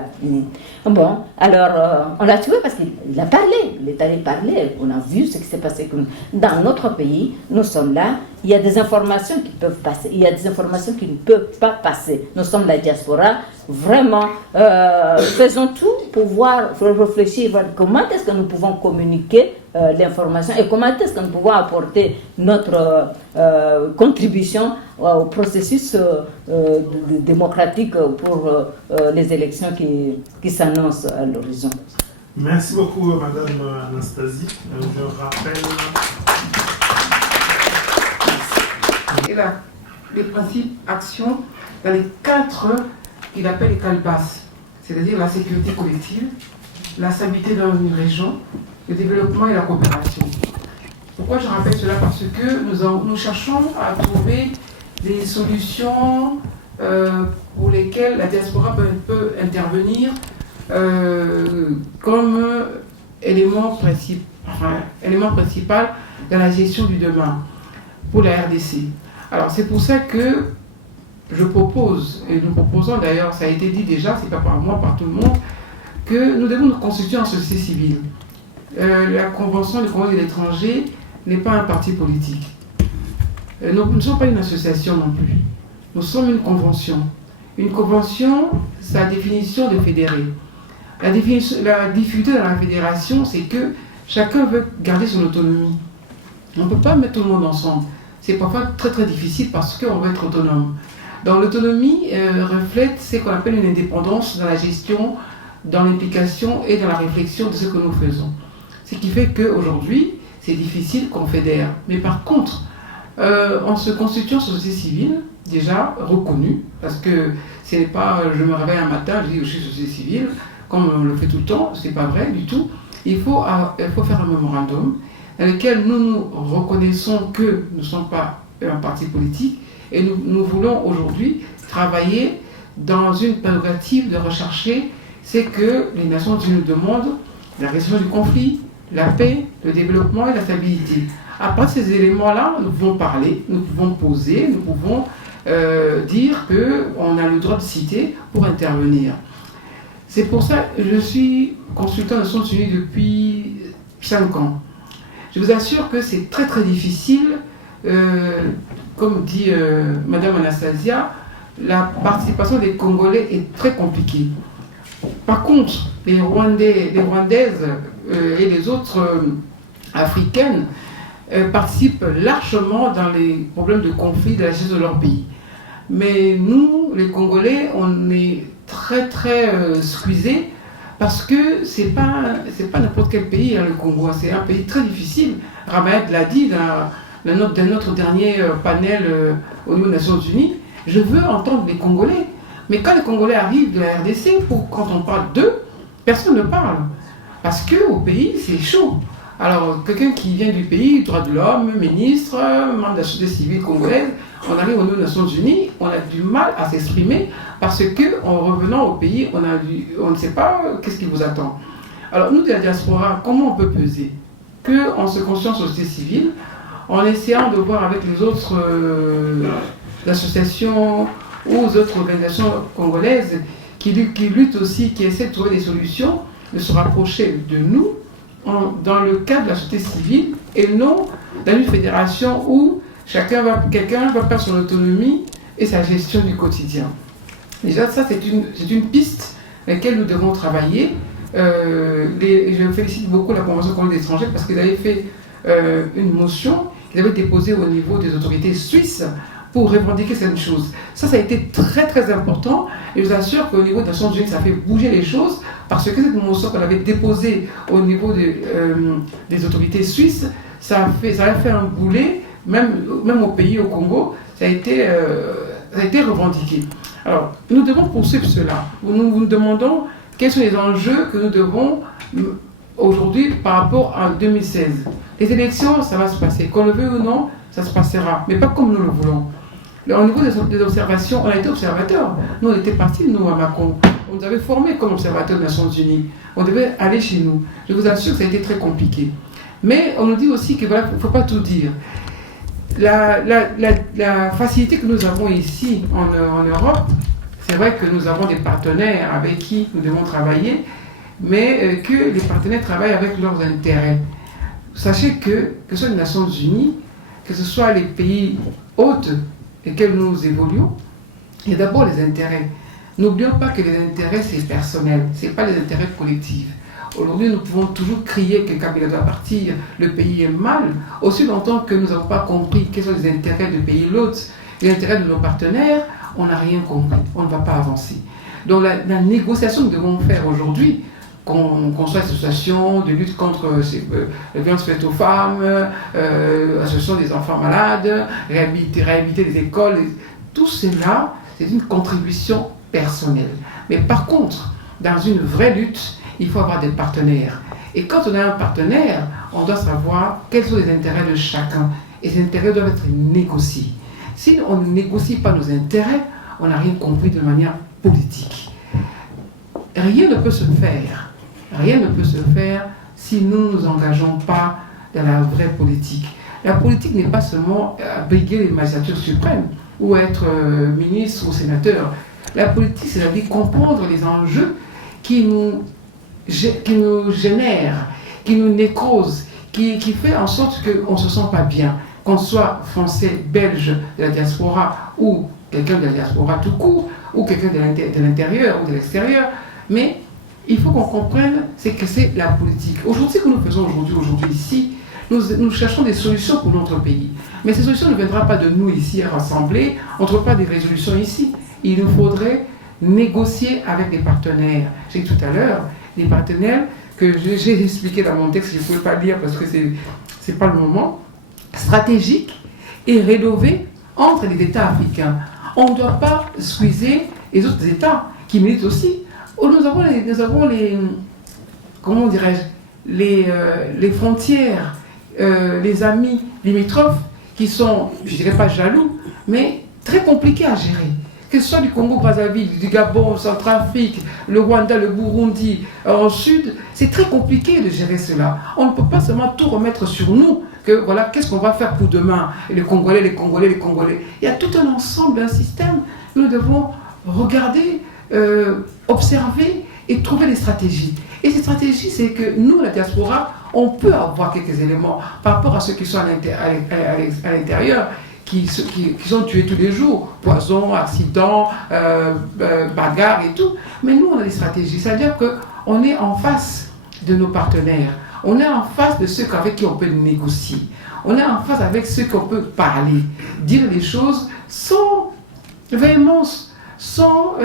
Bon, alors, on l'a tué parce qu'il a parlé. Il est allé parler. On a vu ce qui s'est passé. Dans notre pays, nous sommes là. Il y a des informations qui peuvent passer. Il y a des informations qui ne peuvent pas passer. Nous sommes la diaspora. Vraiment, faisons tout pour réfléchir. Voir comment est-ce que nous pouvons communiquer l'information et comment est-ce que nous pouvons apporter notre contribution au processus démocratique pour les élections qui s'annoncent à l'horizon. Merci beaucoup, Madame Anastasie. Je rappelle... Et là, les principes actions dans les 4 qu'il appelle les CALPAS, c'est-à-dire la sécurité collective, la stabilité dans une région, le développement et la coopération. Pourquoi je rappelle cela? Parce que nous cherchons à trouver des solutions pour lesquelles la diaspora peut intervenir comme élément principal dans la gestion du demain pour la RDC. Alors c'est pour ça que je propose, et nous proposons d'ailleurs, ça a été dit déjà, c'est pas par moi, par tout le monde, que nous devons nous constituer en société civile. La Convention du Congrès de l'étranger n'est pas un parti politique. Nous ne sommes pas une association non plus. Nous sommes une convention. Une convention, sa définition de fédérer. La difficulté dans la fédération, c'est que chacun veut garder son autonomie. On ne peut pas mettre tout le monde ensemble. C'est parfois très très difficile parce qu'on veut être autonome. Donc l'autonomie reflète ce qu'on appelle une indépendance dans la gestion, dans l'implication et dans la réflexion de ce que nous faisons. Ce qui fait qu'aujourd'hui, c'est difficile qu'on fédère. Mais par contre, en se constituant société civile, déjà reconnue, parce que ce n'est pas je me réveille un matin, je dis que je suis société civile, comme on le fait tout le temps, ce n'est pas vrai du tout. Il faut faire un mémorandum dans lequel nous reconnaissons que nous ne sommes pas un parti politique et nous voulons aujourd'hui travailler dans une prérogative de rechercher ce que les Nations Unies nous demandent, la résolution du conflit, la paix, le développement et la stabilité. À partir de ces éléments-là, nous pouvons parler, nous pouvons poser, nous pouvons dire qu'on a le droit de citer pour intervenir. C'est pour ça que je suis consultant des Nations Unies depuis 5 ans. Je vous assure que c'est très très difficile, comme dit Madame Anastasia, la participation des Congolais est très compliquée. Par contre, les Rwandaises et les autres africaines participent largement dans les problèmes de conflit de la gestion de leur pays. Mais nous, les Congolais, on est très très squeezés parce que c'est pas n'importe quel pays, hein, le Congo. C'est un pays très difficile. Ramaed l'a dit dans notre dernier panel au niveau des Nations Unies. Je veux entendre les Congolais. Mais quand les Congolais arrivent de la RDC, quand on parle d'eux, personne ne parle. Parce qu'au pays, c'est chaud. Alors, quelqu'un qui vient du pays, droits de l'homme, ministre, membre de la société civile congolaise, on arrive aux Nations Unies, on a du mal à s'exprimer parce que en revenant au pays, on ne sait pas qu'est-ce qui vous attend. Alors, nous, de la diaspora, comment on peut peser? Qu'en se constituant en société civile, en essayant de voir avec les autres associations ou aux autres organisations congolaises qui luttent aussi, qui essaient de trouver des solutions, de se rapprocher de nous dans le cadre de la société civile et non dans une fédération où quelqu'un va perdre son autonomie et sa gestion du quotidien. Déjà, ça, c'est une piste à laquelle nous devons travailler. Je félicite beaucoup la Convention congolaise des étrangers parce qu'ils avaient fait une motion qu'ils avaient déposée au niveau des autorités suisses pour revendiquer cette chose. Ça a été très très important et je vous assure qu'au niveau des Nations Unies, ça fait bouger les choses parce que cette motion qu'on avait déposée au niveau des autorités suisses, ça a fait un boulet, même au pays, au Congo, ça a été revendiqué. Alors, nous devons poursuivre cela. Nous nous demandons quels sont les enjeux que nous devons aujourd'hui par rapport à 2016. Les élections, ça va se passer. Qu'on le veuille ou non, ça se passera, mais pas comme nous le voulons. Au niveau des observations, on a été observateurs. Nous, on était partis, nous, à Macon. On nous avait formés comme observateurs des Nations Unies. On devait aller chez nous. Je vous assure que ça a été très compliqué. Mais on nous dit aussi qu'il ne faut pas tout dire. La facilité que nous avons ici en Europe, c'est vrai que nous avons des partenaires avec qui nous devons travailler, mais que les partenaires travaillent avec leurs intérêts. Sachez que ce soit les Nations Unies, que ce soit les pays hôtes lesquels nous évoluons, il y a d'abord les intérêts. N'oublions pas que les intérêts, c'est personnel, ce n'est pas les intérêts collectifs. Aujourd'hui, nous pouvons toujours crier que Kabila doit partir, le pays est mal, aussi longtemps que nous n'avons pas compris quels sont les intérêts du pays l'autre, les intérêts de nos partenaires, on n'a rien compris, on ne va pas avancer. Donc la négociation que nous devons faire aujourd'hui, qu'on soit association de lutte contre les violences faites aux femmes, association des enfants malades, réhabiliter les écoles, tout cela, c'est une contribution personnelle. Mais par contre, dans une vraie lutte, il faut avoir des partenaires. Et quand on a un partenaire, on doit savoir quels sont les intérêts de chacun. Et ces intérêts doivent être négociés. Si on ne négocie pas nos intérêts, on n'a rien compris de manière politique. Rien ne peut se faire. Rien ne peut se faire si nous ne nous engageons pas dans la vraie politique. La politique n'est pas seulement briguer les magistratures suprêmes ou être ministre ou sénateur. La politique, c'est-à-dire comprendre les enjeux qui nous génèrent, qui nous nécrosent, qui fait en sorte qu'on ne se sent pas bien. Qu'on soit français, belge de la diaspora ou quelqu'un de la diaspora tout court, ou quelqu'un de l'intérieur ou de l'extérieur, mais il faut qu'on comprenne ce que c'est la politique. Aujourd'hui, ce que nous faisons aujourd'hui ici, nous cherchons des solutions pour notre pays. Mais ces solutions ne viendront pas de nous ici rassemblés, on ne trouve pas des résolutions ici. Il nous faudrait négocier avec des partenaires. J'ai dit tout à l'heure, des partenaires que j'ai expliqué dans mon texte, je ne pouvais pas lire parce que ce n'est pas le moment, stratégique et rénové entre les États africains. On ne doit pas squeezer les autres États qui militent aussi. Nous avons les comment dirais-je, les frontières, les amis limitrophes qui sont, je ne dirais pas jaloux, mais très compliqués à gérer. Que ce soit du Congo-Brazzaville, du Gabon, Centrafrique, le Rwanda, le Burundi, en Sud, c'est très compliqué de gérer cela. On ne peut pas seulement tout remettre sur nous, que voilà, qu'est-ce qu'on va faire pour demain? Et les Congolais. Il y a tout un ensemble, un système. Nous devons regarder, observer et trouver des stratégies. Et ces stratégies, c'est que nous, la diaspora, on peut avoir quelques éléments par rapport à ceux qui sont à l'intérieur, qui sont tués tous les jours, poison, accidents, bagarres et tout. Mais nous, on a des stratégies. C'est-à-dire qu'on est en face de nos partenaires. On est en face de ceux avec qui on peut négocier. On est en face avec ceux qu'on peut parler, dire les choses sans véhémence, sans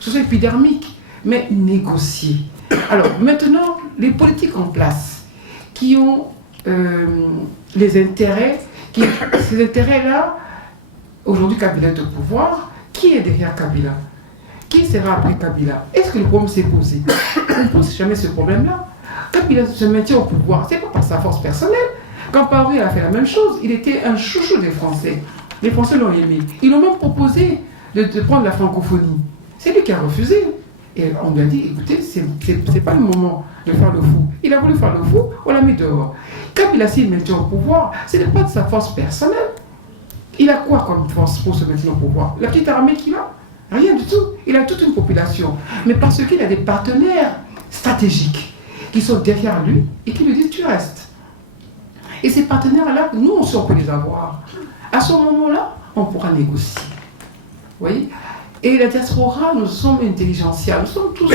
chose épidermique, mais négocier. Alors maintenant, les politiques en place qui ont les intérêts, ces intérêts-là, aujourd'hui Kabila est au pouvoir, qui est derrière Kabila? Qui sera après Kabila? Est-ce que le problème s'est posé? On ne pose jamais ce problème-là. Kabila se maintient au pouvoir, c'est pas par sa force personnelle. Quand Paris a fait la même chose, il était un chouchou des Français. Les Français l'ont aimé. Ils l'ont même proposé de prendre la francophonie. C'est lui qui a refusé. Et on lui a dit, écoutez, c'est pas le moment de faire le fou. Il a voulu faire le fou, on l'a mis dehors. Kabila s'il maintient au pouvoir, ce n'est pas de sa force personnelle. Il a quoi comme force pour se maintenir au pouvoir? La petite armée qu'il a? Rien du tout. Il a toute une population. Mais parce qu'il a des partenaires stratégiques qui sont derrière lui et qui lui disent, tu restes. Et ces partenaires-là, nous, on peut les avoir. À ce moment-là, on pourra négocier. Vous voyez? Et la diaspora, nous sommes intelligentsia. Nous sommes tous...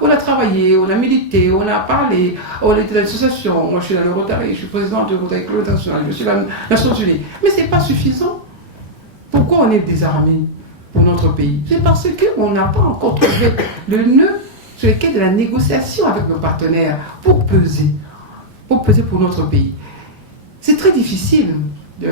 on a travaillé, on a milité, on a parlé, on était dans l'association. Moi, je suis dans le Rotary, je suis président du Rotary Club International, je suis dans les Nations Unies. Mais ce n'est pas suffisant. Pourquoi on est désarmé pour notre pays? C'est parce qu'on n'a pas encore trouvé le nœud sur lequel de la négociation avec nos partenaires pour peser pour notre pays. C'est très difficile.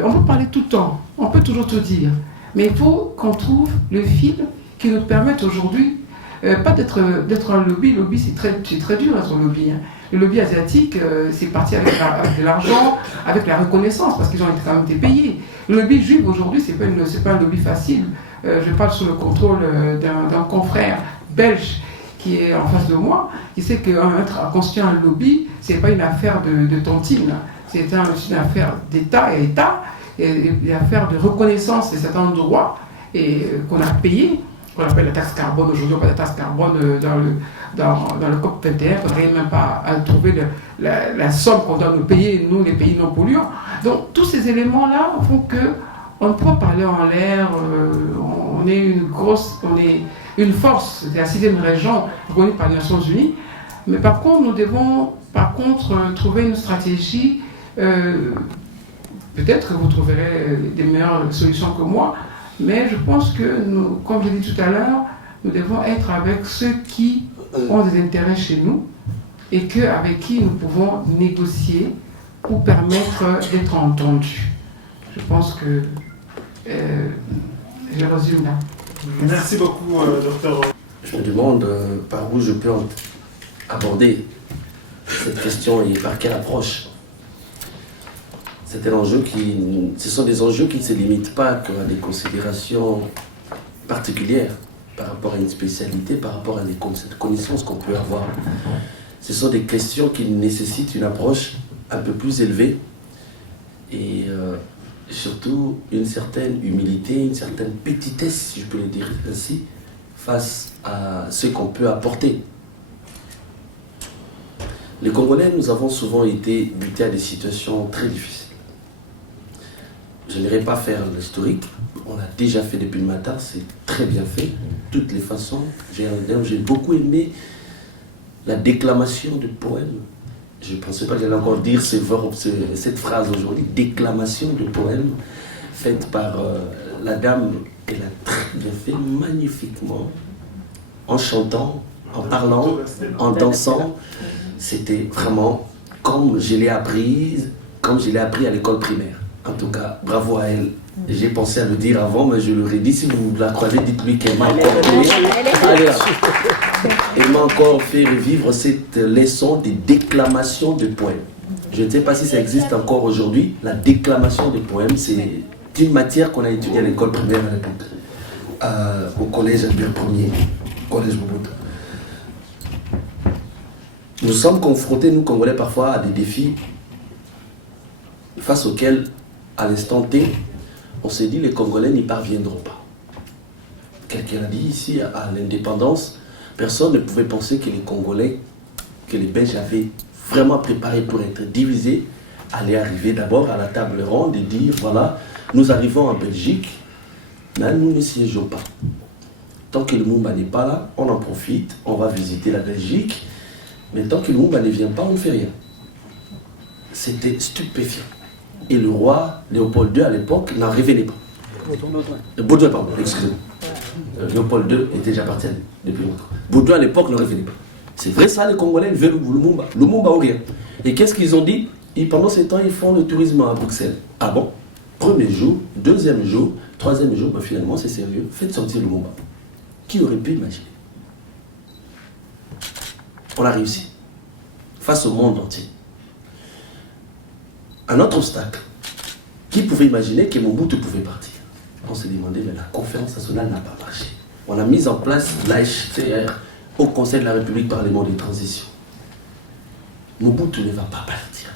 On peut parler tout le temps, on peut toujours tout dire, mais il faut qu'on trouve le fil qui nous permette aujourd'hui, pas d'être un lobby. Le lobby, c'est très dur d'être un lobby. Hein. Le lobby asiatique, c'est parti avec de l'argent, avec la reconnaissance, parce qu'ils ont été quand même payés. Le lobby juif aujourd'hui, c'est pas un lobby facile. Je parle sous le contrôle d'un confrère belge qui est en face de moi, qui sait constituer un lobby, c'est pas une affaire de tontine, c'est une affaire d'État à État, et une affaire de reconnaissance de certains droits et qu'on a payé, qu'on appelle la taxe carbone aujourd'hui, pas la taxe carbone dans le COP 21, on n'arrive même pas à trouver la somme qu'on doit nous payer, nous les pays non polluants. Donc tous ces éléments-là font que on ne peut pas parler en l'air, on est une force de la 6e région reconnue par les Nations Unies, mais par contre nous devons trouver une stratégie, peut-être que vous trouverez des meilleures solutions que moi, mais je pense que nous, comme je l'ai dit tout à l'heure, nous devons être avec ceux qui ont des intérêts chez nous et avec qui nous pouvons négocier pour permettre d'être entendus. Je pense que je résume là. Merci beaucoup, docteur. Je me demande par où je peux aborder cette question et par quelle approche. Ce sont des enjeux qui ne se limitent pas à des considérations particulières par rapport à une spécialité, par rapport à des connaissances qu'on peut avoir. Ce sont des questions qui nécessitent une approche un peu plus élevée et surtout une certaine humilité, une certaine petitesse, si je peux le dire ainsi, face à ce qu'on peut apporter. Les Congolais, nous avons souvent été butés à des situations très difficiles. Je n'irai pas faire l'historique, on a déjà fait depuis le matin, c'est très bien fait, de toutes les façons. J'ai beaucoup aimé la déclamation de poèmes. Je ne pensais pas que j'allais encore dire cette phrase aujourd'hui, déclamation de poèmes, faite par la dame. Elle a très bien fait, magnifiquement, en chantant, en parlant, en dansant. C'était vraiment comme je l'ai appris à l'école primaire. En tout cas, bravo à elle. J'ai pensé à le dire avant, mais je l'aurais dit. Si vous la croisez, dites-lui qu'elle m'a encore elle m'a encore fait revivre cette leçon des déclamations de poèmes. Je ne sais pas si ça existe encore aujourd'hui. La déclamation de poèmes, c'est une matière qu'on a étudiée à l'école primaire à l'époque, au collège Albert Ier, collège Mobutu. Nous sommes confrontés, nous Congolais, parfois à des défis face auxquels, à l'instant T, on s'est dit les Congolais n'y parviendront pas. Quelqu'un a dit ici, à l'indépendance, personne ne pouvait penser que les Congolais, que les Belges avaient vraiment préparé pour être divisés, allaient arriver d'abord à la table ronde et dire, voilà, nous arrivons en Belgique, mais nous ne siégeons pas. Tant que le Lumumba n'est pas là, on en profite, on va visiter la Belgique, mais tant que le Lumumba ne vient pas, on ne fait rien. C'était stupéfiant. Et le roi Léopold II à l'époque n'en révélait pas. Baudouin, pardon, excusez-moi. Léopold II était déjà parti depuis longtemps. Baudouin à l'époque ne révélait pas. C'est vrai ça, les Congolais veulent Lumumba. Lumumba ou rien. Et qu'est-ce qu'ils ont dit? Pendant ces temps, ils font le tourisme à Bruxelles. Ah bon? Premier jour, deuxième jour, troisième jour, ben finalement c'est sérieux. Faites sortir Lumumba. Qui aurait pu imaginer? On a réussi. face au monde entier. Un autre obstacle, qui pouvait imaginer que Mobutu pouvait partir? On s'est demandé, mais la conférence nationale n'a pas marché. On a mis en place l'AHCR au Conseil de la République Parlement des transitions. Mobutu ne va pas partir.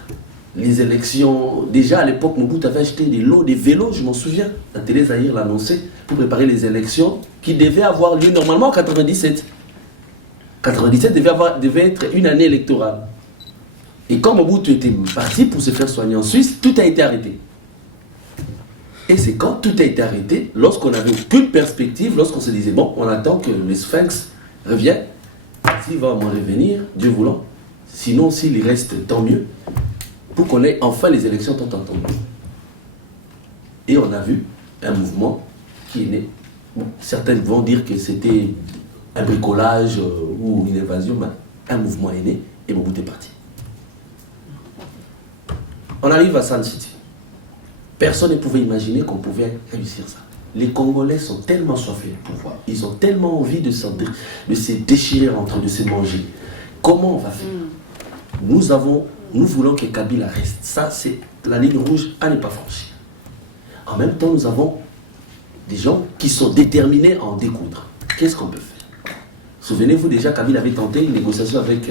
Les élections, déjà à l'époque, Mobutu avait acheté des lots, des vélos, je m'en souviens. La télé Zaïre l'a annoncé pour préparer les élections qui devaient avoir lieu normalement en 97. 97 devait être une année électorale. Et quand Mobutu était parti pour se faire soigner en Suisse, tout a été arrêté. Et c'est quand tout a été arrêté, lorsqu'on n'avait aucune perspective, lorsqu'on se disait, bon, on attend que le Sphinx revienne. S'il va m'en revenir, Dieu voulant. Sinon, s'il y reste, tant mieux. Pour qu'on ait enfin les élections tant entendues. Et on a vu un mouvement qui est né. Bon, certains vont dire que c'était un bricolage ou une évasion, mais un mouvement est né et Mobutu est parti. On arrive à Sun City. Personne ne pouvait imaginer qu'on pouvait réussir ça. Les Congolais sont tellement soifés de pouvoir. Ils ont tellement envie de se déchirer entre eux, de se manger. Comment on va faire? Nous voulons que Kabila reste. Ça, c'est la ligne rouge à ne pas franchir. En même temps, nous avons des gens qui sont déterminés à en découdre. Qu'est-ce qu'on peut faire? Souvenez-vous déjà, Kabila avait tenté une négociation avec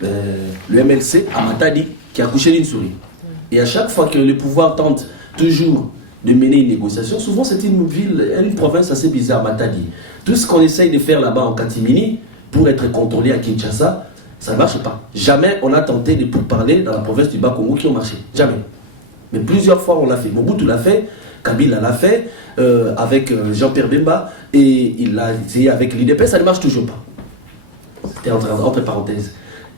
le MLC à Matadi, qui a accouché d'une souris. Et à chaque fois que le pouvoir tente toujours de mener une négociation, souvent c'est une ville, une province assez bizarre, Matadi. Tout ce qu'on essaye de faire là-bas en Katimini, pour être contrôlé à Kinshasa, ça ne marche pas. Jamais on a tenté de pourparler dans la province du Bas-Congo qui ont marché. Jamais. Mais plusieurs fois on l'a fait. Mobutu l'a fait, Kabila l'a fait, avec Jean-Pierre Bemba, et il l'a essayé avec l'IDP, ça ne marche toujours pas. C'était entre parenthèses.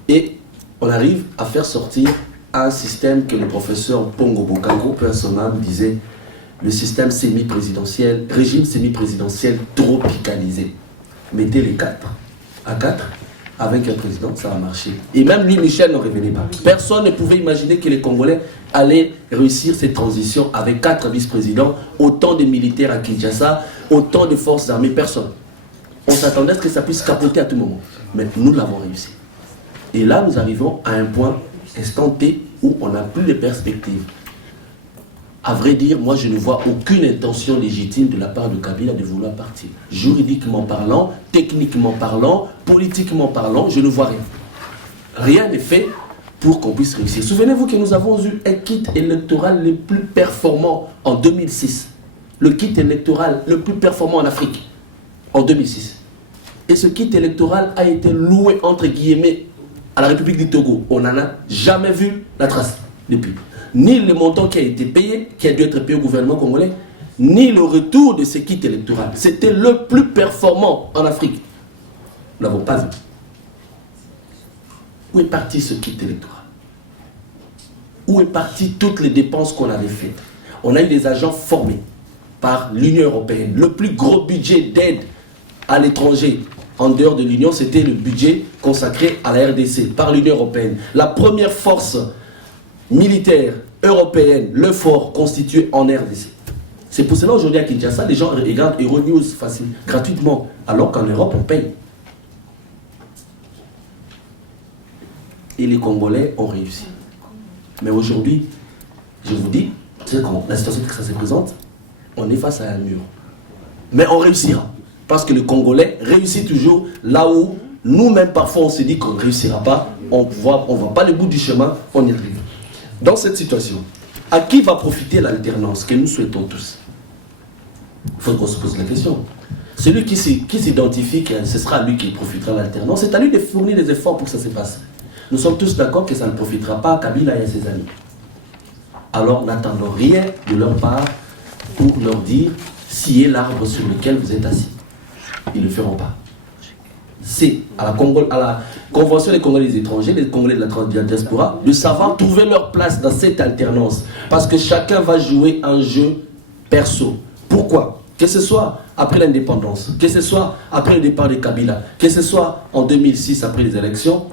Et on arrive à faire sortir un système que le professeur Pongo Bokango, peu à son âme, disait le système semi-présidentiel, régime semi-présidentiel tropicalisé. Mettez les 4 à 4 avec un président, ça a marché. Et même lui, Michel, ne revenait pas. Personne ne pouvait imaginer que les Congolais allaient réussir cette transition avec 4 vice-présidents, autant de militaires à Kinshasa, autant de forces armées, personne. On s'attendait à ce que ça puisse capoter à tout moment. Mais nous l'avons réussi. Et là, nous arrivons à un point instanté où on n'a plus de perspectives. À vrai dire, moi je ne vois aucune intention légitime de la part de Kabila de vouloir partir. Juridiquement parlant, techniquement parlant, politiquement parlant, je ne vois rien. Rien n'est fait pour qu'on puisse réussir. Souvenez-vous que nous avons eu un kit électoral le plus performant en 2006. Le kit électoral le plus performant en Afrique en 2006. Et ce kit électoral a été loué entre guillemets à la République du Togo. On n'en a jamais vu la trace depuis. Ni le montant qui a été payé, qui a dû être payé au gouvernement congolais, ni le retour de ce kit électoral. C'était le plus performant en Afrique. Nous ne l'avons pas vu. Où est parti ce kit électoral? Où est parti toutes les dépenses qu'on avait faites? On a eu des agents formés par l'Union européenne. Le plus gros budget d'aide à l'étranger en dehors de l'Union, c'était le budget consacré à la RDC par l'Union européenne. La première force militaire européenne, le fort constitué en RDC. C'est pour cela aujourd'hui à Kinshasa, les gens regardent Euronews facile, gratuitement, alors qu'en Europe, on paye. Et les Congolais ont réussi. Mais aujourd'hui, je vous dis, la situation que ça se présente, on est face à un mur. Mais on réussira. Parce que le Congolais réussit toujours là où nous-mêmes parfois on se dit qu'on ne réussira pas, on ne voit pas le bout du chemin, on y arrive. Dans cette situation, à qui va profiter l'alternance que nous souhaitons tous? Il faut qu'on se pose la question. Celui qui s'identifie que ce sera à lui qui profitera de l'alternance, c'est à lui de fournir des efforts pour que ça se passe. Nous sommes tous d'accord que ça ne profitera pas à Kabila et à ses amis. Alors n'attendons rien de leur part pour leur dire sciez l'arbre sur lequel vous êtes assis. Ils ne le feront pas. C'est à la Convention des Congolais des étrangers, des Congolais de la diaspora, de savoir trouver leur place dans cette alternance. Parce que chacun va jouer un jeu perso. Pourquoi? Que ce soit après l'indépendance, que ce soit après le départ de Kabila, que ce soit en 2006 après les élections,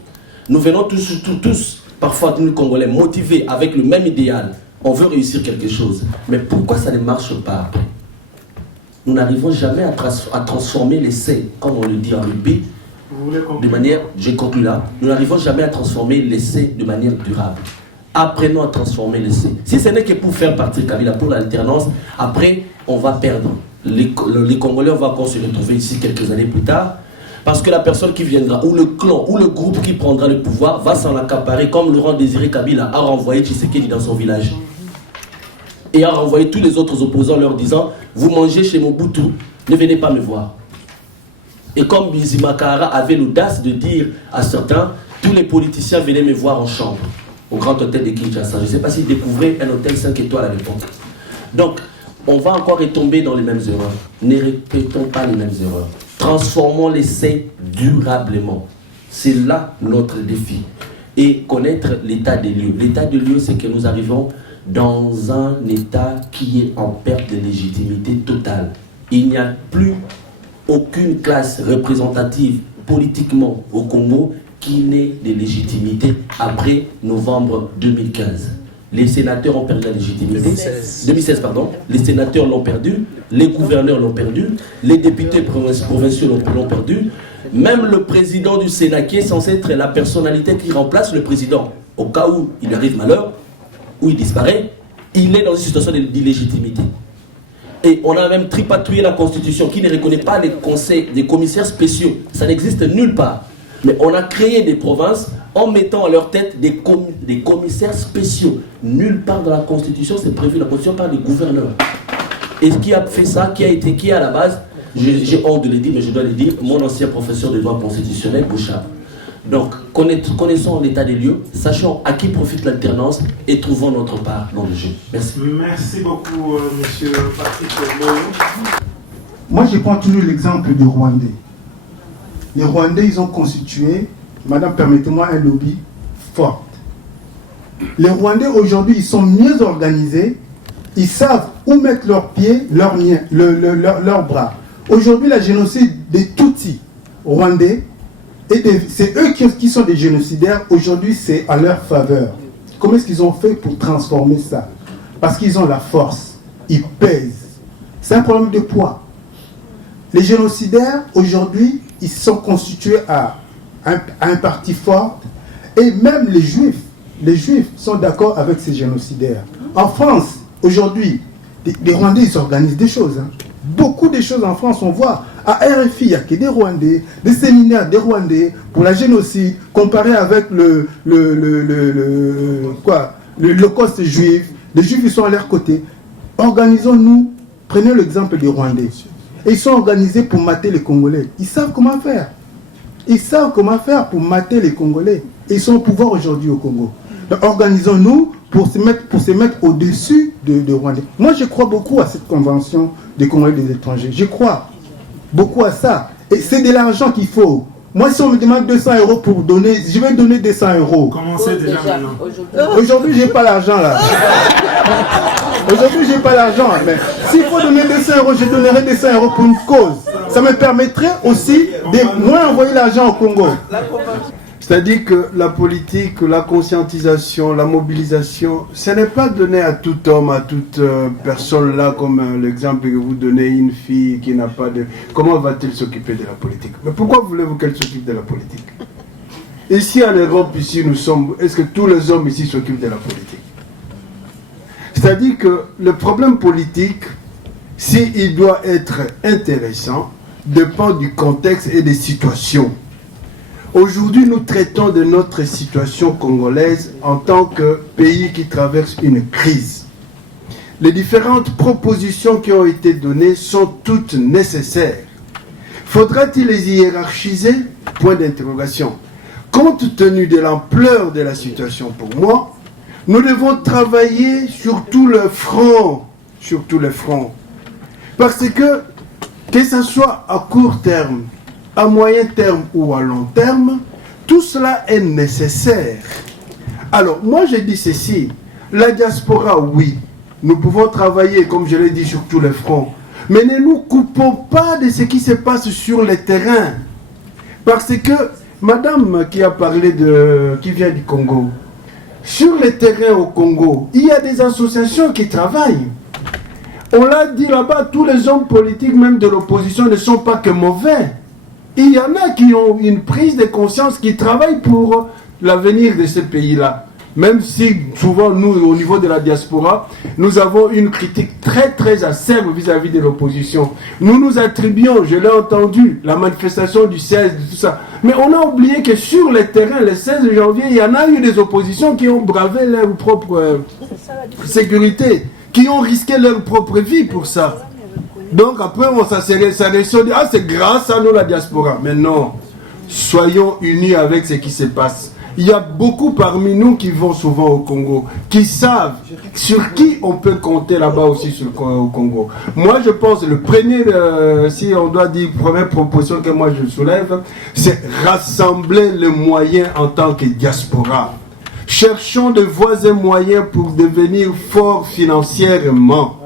nous venons tous parfois nous Congolais motivés avec le même idéal. On veut réussir quelque chose. Mais pourquoi ça ne marche pas après? Nous n'arrivons jamais à transformer l'essai, comme on le dit en rugby, de manière, j'ai conclu là, nous n'arrivons jamais à transformer l'essai de manière durable. Apprenons à transformer l'essai. Si ce n'est que pour faire partie Kabila, pour l'alternance, après, on va perdre. Les Congolais, on va encore se retrouver ici quelques années plus tard, parce que la personne qui viendra, ou le clan, ou le groupe qui prendra le pouvoir, va s'en accaparer, comme Laurent Désiré Kabila a renvoyé Tshisekedi dans son village. Et a renvoyé tous les autres opposants leur disant, vous mangez chez Mobutu, ne venez pas me voir. Et comme Bizimakara avait l'audace de dire à certains, tous les politiciens venaient me voir en chambre, au grand hôtel de Kinshasa. Je ne sais pas s'ils découvraient un hôtel 5 étoiles à l'époque. Donc, on va encore retomber dans les mêmes erreurs. Ne répétons pas les mêmes erreurs. Transformons l'essai durablement. C'est là notre défi. Et connaître l'état des lieux. L'état des lieux, c'est que nous arrivons dans un état qui est en perte de légitimité totale. Il n'y a plus aucune classe représentative politiquement au Congo qui n'ait de légitimité après novembre 2015. Les sénateurs ont perdu la légitimité. 2016, pardon. Les sénateurs l'ont perdu, les gouverneurs l'ont perdu, les députés provinciaux l'ont perdu. Même le président du Sénat, qui est censé être la personnalité qui remplace le président, au cas où il arrive malheur, où il disparaît, il est dans une situation d'illégitimité. Et on a même tripatouillé la Constitution qui ne reconnaît pas les conseils, des commissaires spéciaux. Ça n'existe nulle part. Mais on a créé des provinces en mettant à leur tête des commissaires spéciaux. Nulle part dans la Constitution, c'est prévu. La Constitution parle des gouverneurs. Et qui a fait ça, qui est à la base, j'ai honte de le dire, mais je dois le dire, mon ancien professeur de droit constitutionnel, Bouchard. Donc, connaissons l'état des lieux, sachons à qui profite l'alternance et trouvons notre part dans le jeu. Merci. Merci beaucoup, monsieur Patrick Moyo. Moi, je prends toujours l'exemple des Rwandais. Les Rwandais, ils ont constitué, madame, permettez-moi, un lobby fort. Les Rwandais, aujourd'hui, ils sont mieux organisés. Ils savent où mettre leurs pieds, leurs bras. Aujourd'hui, la génocide des Tutsis rwandais, c'est eux qui sont des génocidaires. Aujourd'hui, c'est à leur faveur. Comment est-ce qu'ils ont fait pour transformer ça? Parce qu'ils ont la force. Ils pèsent. C'est un problème de poids. Les génocidaires, aujourd'hui, ils sont constitués à un parti fort. Et même les Juifs sont d'accord avec ces génocidaires. En France, aujourd'hui, les Rwandais, ils organisent des choses. Beaucoup de choses en France, on voit. À RFI, il n'y a que des Rwandais, des séminaires des Rwandais pour la génocide, comparé avec l'Holocauste juif. Les Juifs, ils sont à leur côté. Organisons-nous, prenez l'exemple des Rwandais. Et ils sont organisés pour mater les Congolais. Ils savent comment faire. Ils savent comment faire pour mater les Congolais. Et ils sont au pouvoir aujourd'hui au Congo. Donc, organisons-nous pour se mettre au-dessus de Rwandais. Moi, je crois beaucoup à cette convention des Congolais des étrangers. Je crois beaucoup à ça. Et c'est de l'argent qu'il faut. Moi, si on me demande 200 € pour donner, je vais donner 200 €. Commencez déjà maintenant. Aujourd'hui, je n'ai pas l'argent là. Aujourd'hui, je n'ai pas l'argent. Mais s'il faut donner 200 €, je donnerai 200 € pour une cause. Ça me permettrait aussi de moins envoyer l'argent au Congo. C'est-à-dire que la politique, la conscientisation, la mobilisation, ce n'est pas donné à tout homme, à toute personne là, comme l'exemple que vous donnez, une fille qui n'a pas de... Comment va-t-elle s'occuper de la politique? Mais pourquoi voulez-vous qu'elle s'occupe de la politique? Ici en Europe, ici nous sommes... Est-ce que tous les hommes ici s'occupent de la politique? C'est-à-dire que le problème politique, s'il doit être intéressant, dépend du contexte et des situations. Aujourd'hui, nous traitons de notre situation congolaise en tant que pays qui traverse une crise. Les différentes propositions qui ont été données sont toutes nécessaires. Faudra-t-il les hiérarchiser? Point d'interrogation. Compte tenu de l'ampleur de la situation pour moi, nous devons travailler sur tout le front. Sur tout le front. Parce que ce soit à court terme, à moyen terme ou à long terme, tout cela est nécessaire. Alors, moi je dis ceci, la diaspora, oui, nous pouvons travailler, comme je l'ai dit, sur tous les fronts, mais ne nous coupons pas de ce qui se passe sur le terrain. Parce que, madame qui a parlé qui vient du Congo, sur le terrain au Congo, il y a des associations qui travaillent. On l'a dit là-bas, tous les hommes politiques, même de l'opposition, ne sont pas que mauvais. Il y en a qui ont une prise de conscience, qui travaillent pour l'avenir de ce pays-là. Même si souvent nous, au niveau de la diaspora, nous avons une critique très très acerbe vis-à-vis de l'opposition. Nous nous attribuons, je l'ai entendu, la manifestation du 16, tout ça. Mais on a oublié que sur le terrain, le 16 janvier, il y en a eu des oppositions qui ont bravé leur propre sécurité, qui ont risqué leur propre vie pour ça. Donc après, ça dit, ah, c'est grâce à nous la diaspora. Mais non, soyons unis avec ce qui se passe. Il y a beaucoup parmi nous qui vont souvent au Congo, qui savent sur qui on peut compter là-bas aussi au Congo. Moi, je pense, le premier, si on doit dire, première proposition que moi je soulève, c'est rassembler les moyens en tant que diaspora. Cherchons des voies et moyens pour devenir forts financièrement.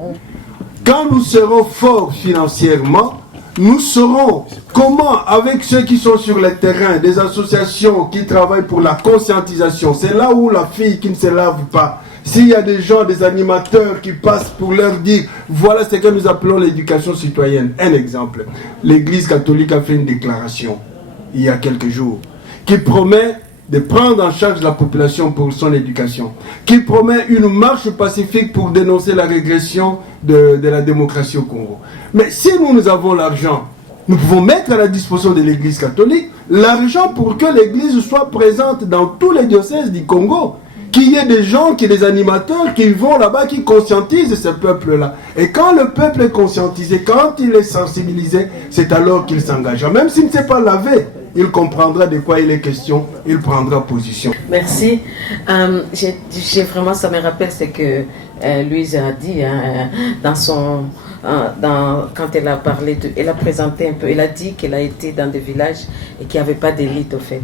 Quand nous serons forts financièrement, nous saurons comment, avec ceux qui sont sur le terrain, des associations qui travaillent pour la conscientisation, c'est là où la fille qui ne se lave pas, s'il y a des gens, des animateurs qui passent pour leur dire, voilà ce que nous appelons l'éducation citoyenne. Un exemple, l'Église catholique a fait une déclaration, il y a quelques jours, qui promet de prendre en charge la population pour son éducation, qui promet une marche pacifique pour dénoncer la régression de la démocratie au Congo. Mais si nous avons l'argent, nous pouvons mettre à la disposition de l'Église catholique l'argent pour que l'Église soit présente dans tous les diocèses du Congo, qu'il y ait des gens, des animateurs qui vont là-bas, qui conscientisent ce peuple-là. Et quand le peuple est conscientisé, quand il est sensibilisé, c'est alors qu'il s'engagera. Même s'il ne sait pas laver, il comprendra de quoi il est question, il prendra position. Merci. J'ai vraiment, ça me rappelle ce que Louise a dit quand elle a parlé, elle a présenté un peu, elle a dit qu'elle a été dans des villages et qu'il n'y avait pas d'élite au fait.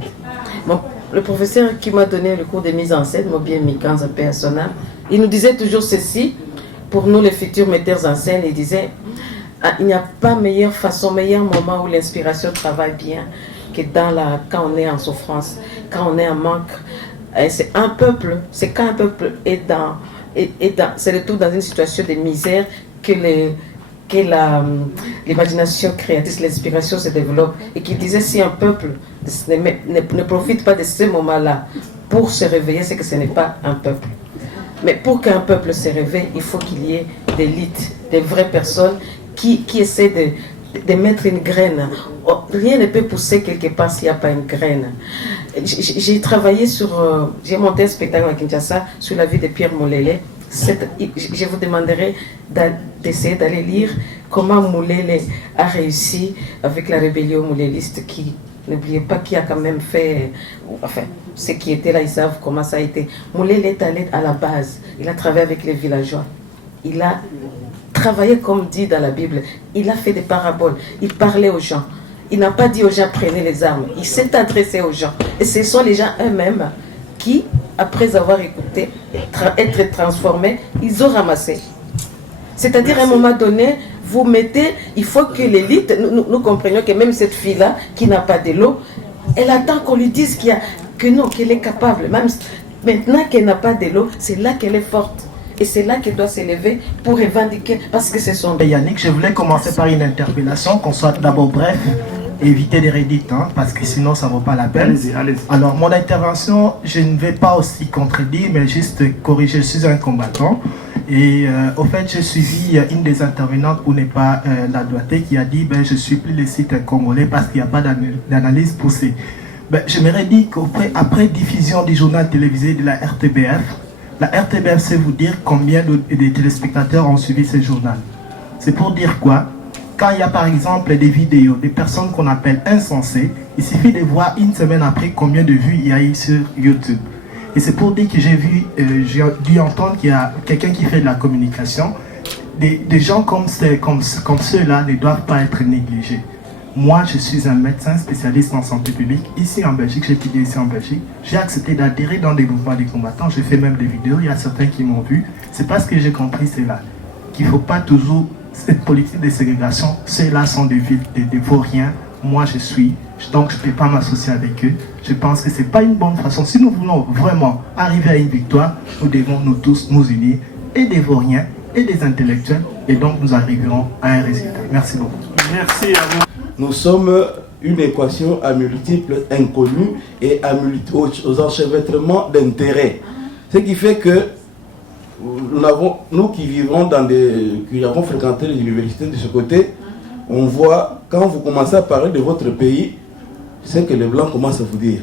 Bon, le professeur qui m'a donné le cours de mise en scène, Mobien Mikanza, paix à son âme, il nous disait toujours ceci, pour nous les futurs metteurs en scène, il disait, il n'y a pas meilleure façon, meilleur moment où l'inspiration travaille bien que quand on est en souffrance, quand on est en manque. C'est un peuple, c'est quand un peuple est se retrouve dans une situation de misère que l'imagination créatrice, l'inspiration se développe. Et qui disait, si un peuple ne profite pas de ce moment-là pour se réveiller, c'est que ce n'est pas un peuple. Mais pour qu'un peuple se réveille, il faut qu'il y ait des élites, des vraies personnes qui essaient de mettre une graine. Rien ne peut pousser quelque part s'il n'y a pas une graine. J'ai travaillé j'ai monté un spectacle à Kinshasa sur la vie de Pierre Moulele. Je vous demanderai d'essayer d'aller lire comment Moulele a réussi avec la rébellion mouléliste qui, n'oubliez pas, qui a quand même fait, enfin, ceux qui étaient là, ils savent comment ça a été. Moulele est allé à la base, il a travaillé avec les villageois, il a travaillé comme dit dans la Bible, il a fait des paraboles, il parlait aux gens, il n'a pas dit aux gens prenez les armes, il s'est adressé aux gens, et ce sont les gens eux-mêmes qui, après avoir écouté, être transformés, ils ont ramassé. C'est-à-dire, à un moment donné, vous mettez, il faut que l'élite, nous comprenions que même cette fille-là, qui n'a pas de l'eau, elle attend qu'on lui dise qu'elle est capable. Même maintenant qu'elle n'a pas de l'eau, c'est là qu'elle est forte. Et c'est là qu'elle doit s'élever pour revendiquer, parce que c'est son... Yannick, je voulais commencer par une interpellation, qu'on soit d'abord bref, éviter des redites, parce que sinon ça ne vaut pas la peine. Allez-y. Alors, mon intervention, je ne vais pas aussi contredire, mais juste corriger. Je suis un combattant. Et au fait, j'ai suivi une des intervenantes pour ne pas la doiter qui a dit je suis plus le site congolais parce qu'il n'y a pas d'analyse poussée. J'aimerais dire qu'après diffusion du journal télévisé de la RTBF sait vous dire combien de téléspectateurs ont suivi ce journal. C'est pour dire quoi? Quand il y a par exemple des vidéos, des personnes qu'on appelle insensées, il suffit de voir une semaine après combien de vues il y a eu sur YouTube. Et c'est pour dire que j'ai dû entendre qu'il y a quelqu'un qui fait de la communication. Des gens comme ceux-là ne doivent pas être négligés. Moi, je suis un médecin spécialiste en santé publique. Ici en Belgique, j'ai étudié ici en Belgique. J'ai accepté d'adhérer dans des mouvements des combattants. J'ai fait même des vidéos. Il y a certains qui m'ont vu. C'est parce que j'ai compris cela. Qu'il ne faut pas toujours cette politique de ségrégation. Ceux-là sont des vauriens. Moi, donc je ne peux pas m'associer avec eux. Je pense que ce n'est pas une bonne façon. Si nous voulons vraiment arriver à une victoire, nous devons nous tous nous unir, et des vauriens, et des intellectuels, et donc nous arriverons à un résultat. Merci beaucoup. Merci à vous. Nous sommes une équation à multiples inconnus et aux enchevêtrements d'intérêts. Ce qui fait que nous qui vivons qui avons fréquenté les universités de ce côté, on voit, quand vous commencez à parler de votre pays, c'est que les Blancs commencent à vous dire.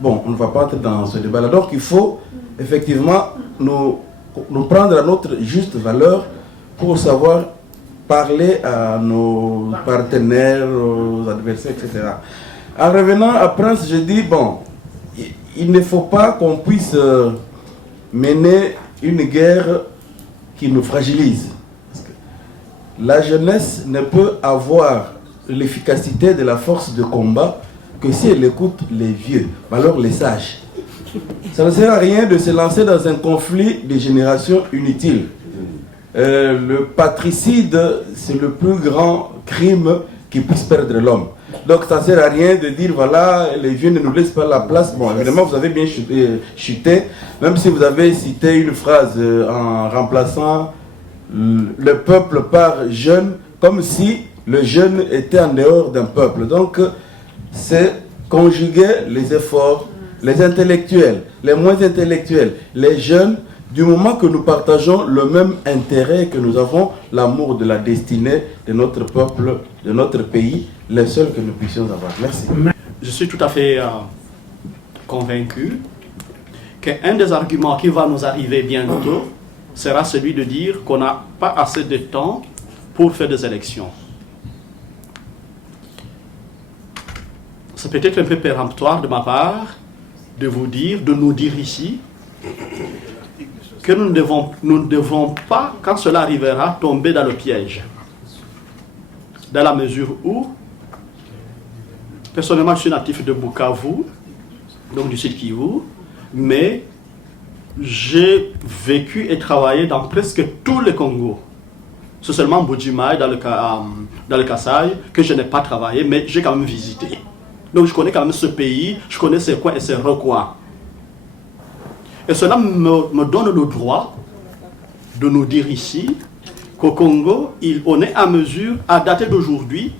Bon, on ne va pas entrer dans ce débat-là. Donc il faut effectivement nous prendre à notre juste valeur pour savoir parler à nos partenaires, aux adversaires, etc. En revenant à Prince, je dis, bon, il ne faut pas qu'on puisse mener une guerre qui nous fragilise. La jeunesse ne peut avoir l'efficacité de la force de combat que si elle écoute les vieux, alors les sages. Ça ne sert à rien de se lancer dans un conflit de génération inutile. Le patricide, c'est le plus grand crime qui puisse perdre l'homme. Donc ça ne sert à rien de dire, voilà, les vieux ne nous laissent pas la place. Bon, évidemment, vous avez bien chuté, même si vous avez cité une phrase en remplaçant le peuple par jeune, comme si le jeune était en dehors d'un peuple. Donc, c'est conjuguer les efforts, les intellectuels, les moins intellectuels, les jeunes, du moment que nous partageons le même intérêt, que nous avons l'amour de la destinée de notre peuple, de notre pays, les seuls que nous puissions avoir. Merci. Je suis tout à fait convaincu qu'un des arguments qui va nous arriver bientôt sera celui de dire qu'on n'a pas assez de temps pour faire des élections. C'est peut-être un peu péremptoire de ma part de vous dire, de nous dire ici, que nous ne devons pas, quand cela arrivera, tomber dans le piège. Dans la mesure où, personnellement, je suis natif de Bukavu, donc du Sud Kivu, mais j'ai vécu et travaillé dans presque tout le Congo. C'est seulement Mbujimai, dans le Kasaï, que je n'ai pas travaillé, mais j'ai quand même visité. Donc je connais quand même ce pays, je connais ses coins et ses recoins. Et cela me donne le droit de nous dire ici qu'au Congo, on est à mesure, à dater d'aujourd'hui,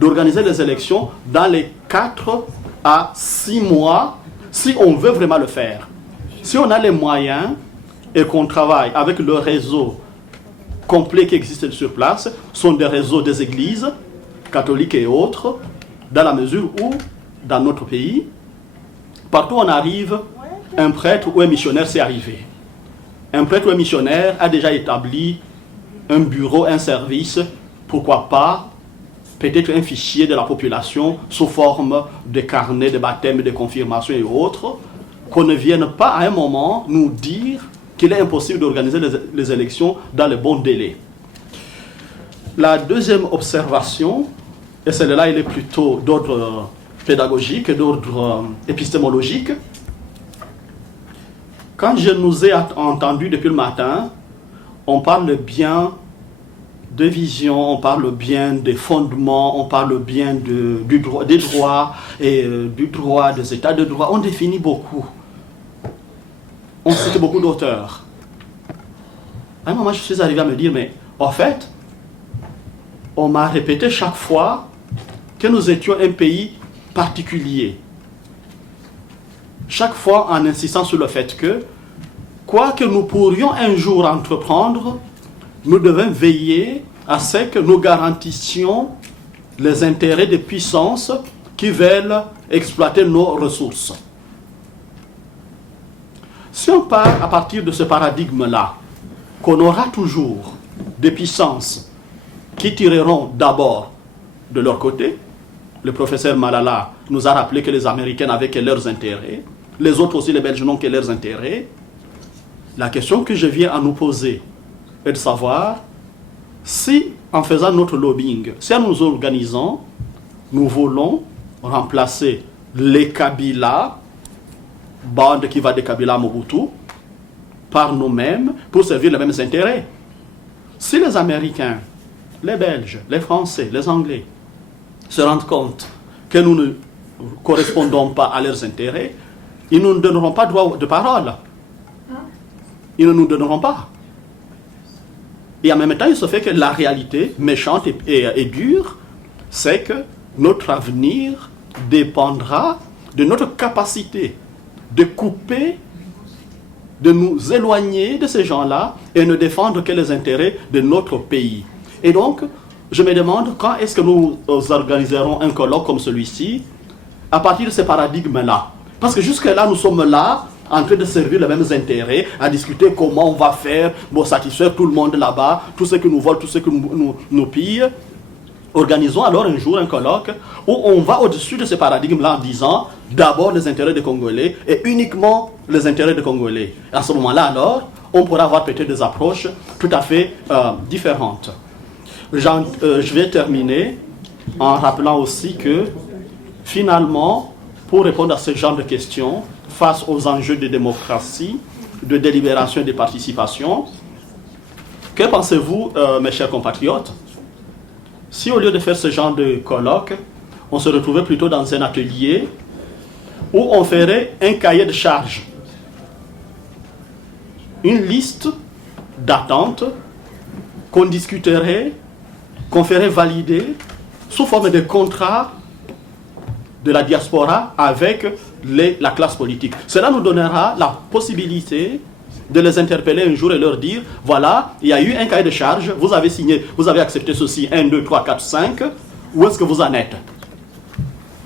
d'organiser les élections dans les 4 à 6 mois, si on veut vraiment le faire. Si on a les moyens et qu'on travaille avec le réseau complet qui existe sur place, sont des réseaux des églises, catholiques et autres, dans la mesure où, dans notre pays, partout où on arrive, un prêtre ou un missionnaire s'est arrivé. Un prêtre ou un missionnaire a déjà établi un bureau, un service, pourquoi pas, peut-être un fichier de la population sous forme de carnets de baptême, de confirmation et autres, qu'on ne vienne pas à un moment nous dire qu'il est impossible d'organiser les élections dans les bons délais. La deuxième observation, et celle-là elle est plutôt d'ordre pédagogique, d'ordre épistémologique. Quand je nous ai entendu depuis le matin, on parle bien de vision, on parle bien des fondements, on parle bien des droits et du droit, des états de droit. On définit beaucoup. On cite beaucoup d'auteurs. À un moment, je suis arrivé à me dire, mais en fait, on m'a répété chaque fois que nous étions un pays particulier. Chaque fois en insistant sur le fait que, quoi que nous pourrions un jour entreprendre, nous devons veiller à ce que nous garantissions les intérêts des puissances qui veulent exploiter nos ressources. Si on part à partir de ce paradigme-là, qu'on aura toujours des puissances qui tireront d'abord de leur côté, le professeur Malala nous a rappelé que les Américains n'avaient que leurs intérêts, les autres aussi, les Belges, n'ont que leurs intérêts. La question que je viens à nous poser est de savoir si, en faisant notre lobbying, si en nous organisant, nous voulons remplacer les Kabila, bande qui va de Kabila à Mobutu, par nous-mêmes pour servir les mêmes intérêts. Si les Américains, les Belges, les Français, les Anglais se rendent compte que nous ne correspondons pas à leurs intérêts, ils ne nous donneront pas droit de parole. Ils ne nous donneront pas. Et en même temps, il se fait que la réalité méchante et dure, c'est que notre avenir dépendra de notre capacité de couper, de nous éloigner de ces gens-là et ne défendre que les intérêts de notre pays. Et donc, je me demande quand est-ce que nous organiserons un colloque comme celui-ci à partir de ces paradigmes-là. Parce que jusque-là, nous sommes là en train de servir les mêmes intérêts, à discuter comment on va faire pour satisfaire tout le monde là-bas, tous ceux qui nous volent, tous ceux qui nous pillent. Organisons alors un jour un colloque où on va au-dessus de ces paradigmes-là en disant d'abord les intérêts des Congolais et uniquement les intérêts des Congolais. À ce moment-là, alors, on pourra avoir peut-être des approches tout à fait différentes. Je vais terminer en rappelant aussi que finalement, pour répondre à ce genre de questions, face aux enjeux de démocratie, de délibération et de participation, que pensez-vous, mes chers compatriotes, si au lieu de faire ce genre de colloque, on se retrouvait plutôt dans un atelier où on ferait un cahier de charges, une liste d'attentes qu'on discuterait, qu'on ferait valider sous forme de contrat de la diaspora avec la classe politique. Cela nous donnera la possibilité de les interpeller un jour et leur dire, voilà, il y a eu un cahier de charges, vous avez signé, vous avez accepté ceci, 1, 2, 3, 4, 5, où est-ce que vous en êtes?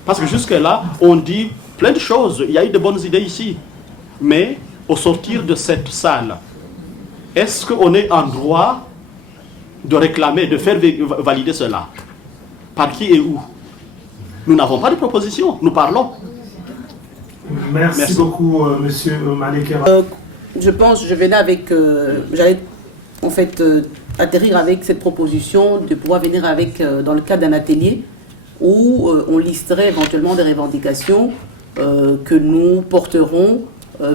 Parce que jusque-là, on dit plein de choses, il y a eu de bonnes idées ici, mais au sortir de cette salle, est-ce qu'on est en droit de réclamer, de faire valider cela? Par qui et où? Nous n'avons pas de proposition, nous parlons. Merci beaucoup, monsieur Malekera. Je pense, je venais avec, j'allais en fait atterrir avec cette proposition de pouvoir venir avec, dans le cadre d'un atelier où on listerait éventuellement des revendications que nous porterons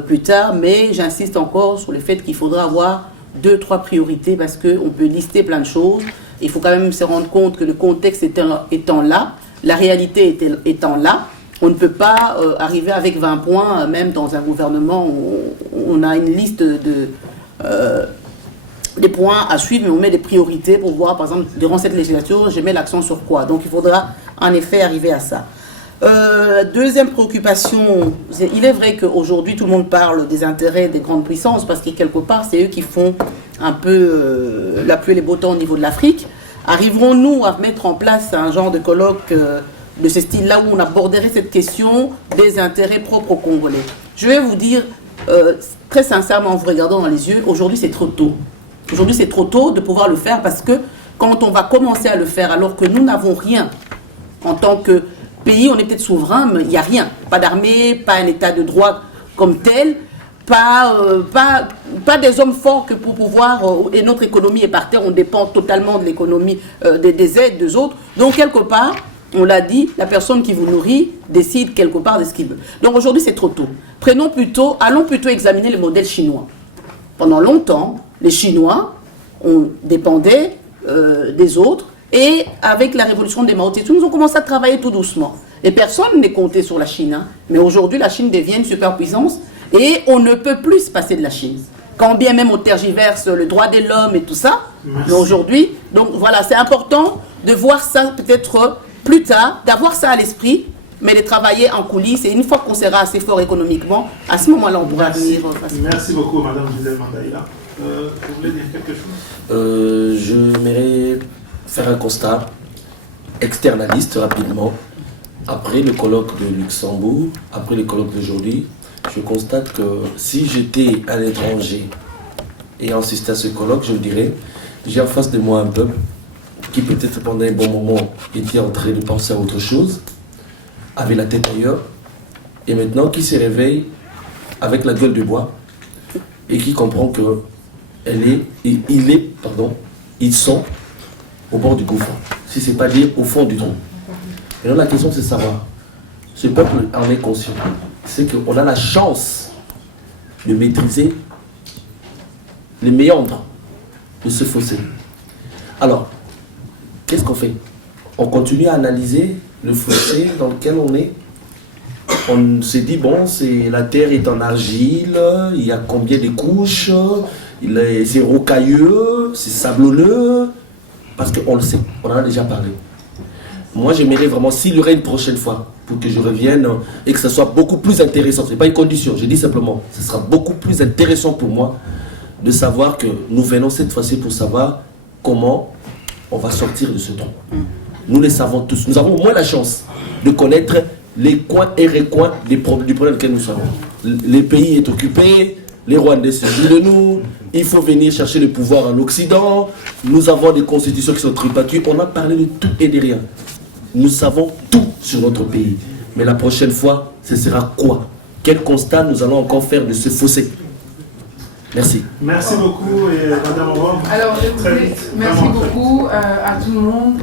plus tard, mais j'insiste encore sur le fait qu'il faudra avoir 2-3 priorités parce qu'on peut lister plein de choses. Il faut quand même se rendre compte que le contexte étant là, la réalité étant là, on ne peut pas arriver avec 20 points, même dans un gouvernement où on a une liste des points à suivre, mais on met des priorités pour voir, par exemple, durant cette législature, je mets l'accent sur quoi. Donc il faudra en effet arriver à ça. Deuxième préoccupation, il est vrai qu'aujourd'hui tout le monde parle des intérêts des grandes puissances parce que quelque part c'est eux qui font un peu la pluie et les beaux temps au niveau de l'Afrique. Arriverons-nous à mettre en place un genre de colloque de ce style-là où on aborderait cette question des intérêts propres aux Congolais? Je vais vous dire très sincèrement en vous regardant dans les yeux, aujourd'hui c'est trop tôt. Aujourd'hui c'est trop tôt de pouvoir le faire parce que quand on va commencer à le faire alors que nous n'avons rien en tant que pays, on est peut-être souverain, mais il n'y a rien. Pas d'armée, pas un état de droit comme tel, pas des hommes forts que pour pouvoir, et notre économie est par terre, on dépend totalement de l'économie, des aides des autres. Donc quelque part, on l'a dit, la personne qui vous nourrit décide quelque part de ce qu'il veut. Donc aujourd'hui c'est trop tôt. Allons plutôt examiner le modèle chinois. Pendant longtemps, les Chinois dépendaient des autres. Et avec la révolution des Mao Tse-tung, ils ont commencé à travailler tout doucement. Et personne n'est compté sur la Chine. Mais aujourd'hui, la Chine devient une superpuissance et on ne peut plus se passer de la Chine. Quand bien même on tergiverse le droit de l'homme et tout ça. Mais aujourd'hui, donc voilà, c'est important de voir ça peut-être plus tard, d'avoir ça à l'esprit, mais de travailler en coulisses. Et une fois qu'on sera assez fort économiquement, à ce moment-là, on pourra venir. Merci beaucoup, Madame Gisèle Mandaïla. Vous voulez dire quelque chose? J'aimerais faire un constat externaliste rapidement. Après le colloque de Luxembourg, après le colloque d'aujourd'hui, je constate que si j'étais à l'étranger et assisté à ce colloque, je me dirais, j'ai en face de moi un peuple qui peut-être pendant un bon moment était en train de penser à autre chose, avait la tête ailleurs, et maintenant qui se réveille avec la gueule de bois et qui comprend que ils sont au bord du gouffre, si ce n'est pas dire au fond du trou. Et donc la question c'est de savoir, ce peuple en est conscient, c'est qu'on a la chance de maîtriser les méandres de ce fossé. Alors, qu'est-ce qu'on fait? On continue à analyser le fossé dans lequel on est. On s'est dit, bon, la terre est en argile, il y a combien de couches, c'est rocailleux, c'est sablonneux, parce qu'on le sait, on en a déjà parlé. moi j'aimerais vraiment, s'il y aurait une prochaine fois, pour que je revienne et que ce soit beaucoup plus intéressant, ce n'est pas une condition, je dis simplement, ce sera beaucoup plus intéressant pour moi de savoir que nous venons cette fois-ci pour savoir comment on va sortir de ce trou. Nous le savons tous, nous avons au moins la chance de connaître les coins et recoins du problème auquel nous sommes. Le pays est occupé, les Rwandais se jouent de nous, il faut venir chercher le pouvoir en Occident, nous avons des constitutions qui sont tripatouées, on a parlé de tout et de rien. Nous savons tout sur notre pays. Mais la prochaine fois, ce sera quoi? Quel constat nous allons encore faire de ce fossé? Merci. Merci beaucoup, et Madame Aurore. Alors, écoutez, merci beaucoup à tout le monde.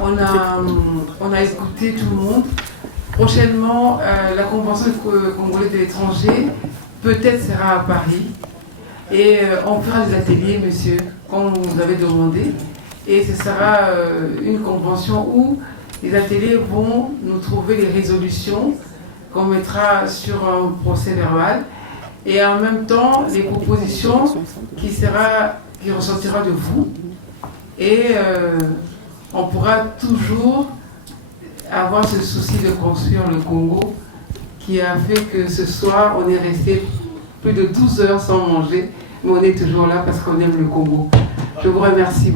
On a écouté tout le monde. Prochainement, la Convention congolaise de l'étranger peut-être sera à Paris. Et on fera des ateliers, monsieur, comme vous avez demandé. Et ce sera une convention où les ateliers vont nous trouver les résolutions qu'on mettra sur un procès verbal. Et en même temps, les propositions qui ressortira de vous. Et on pourra toujours avoir ce souci de construire le Congo qui a fait que ce soir, on est resté plus de 12 heures sans manger, mais on est toujours là parce qu'on aime le Congo. Je vous remercie.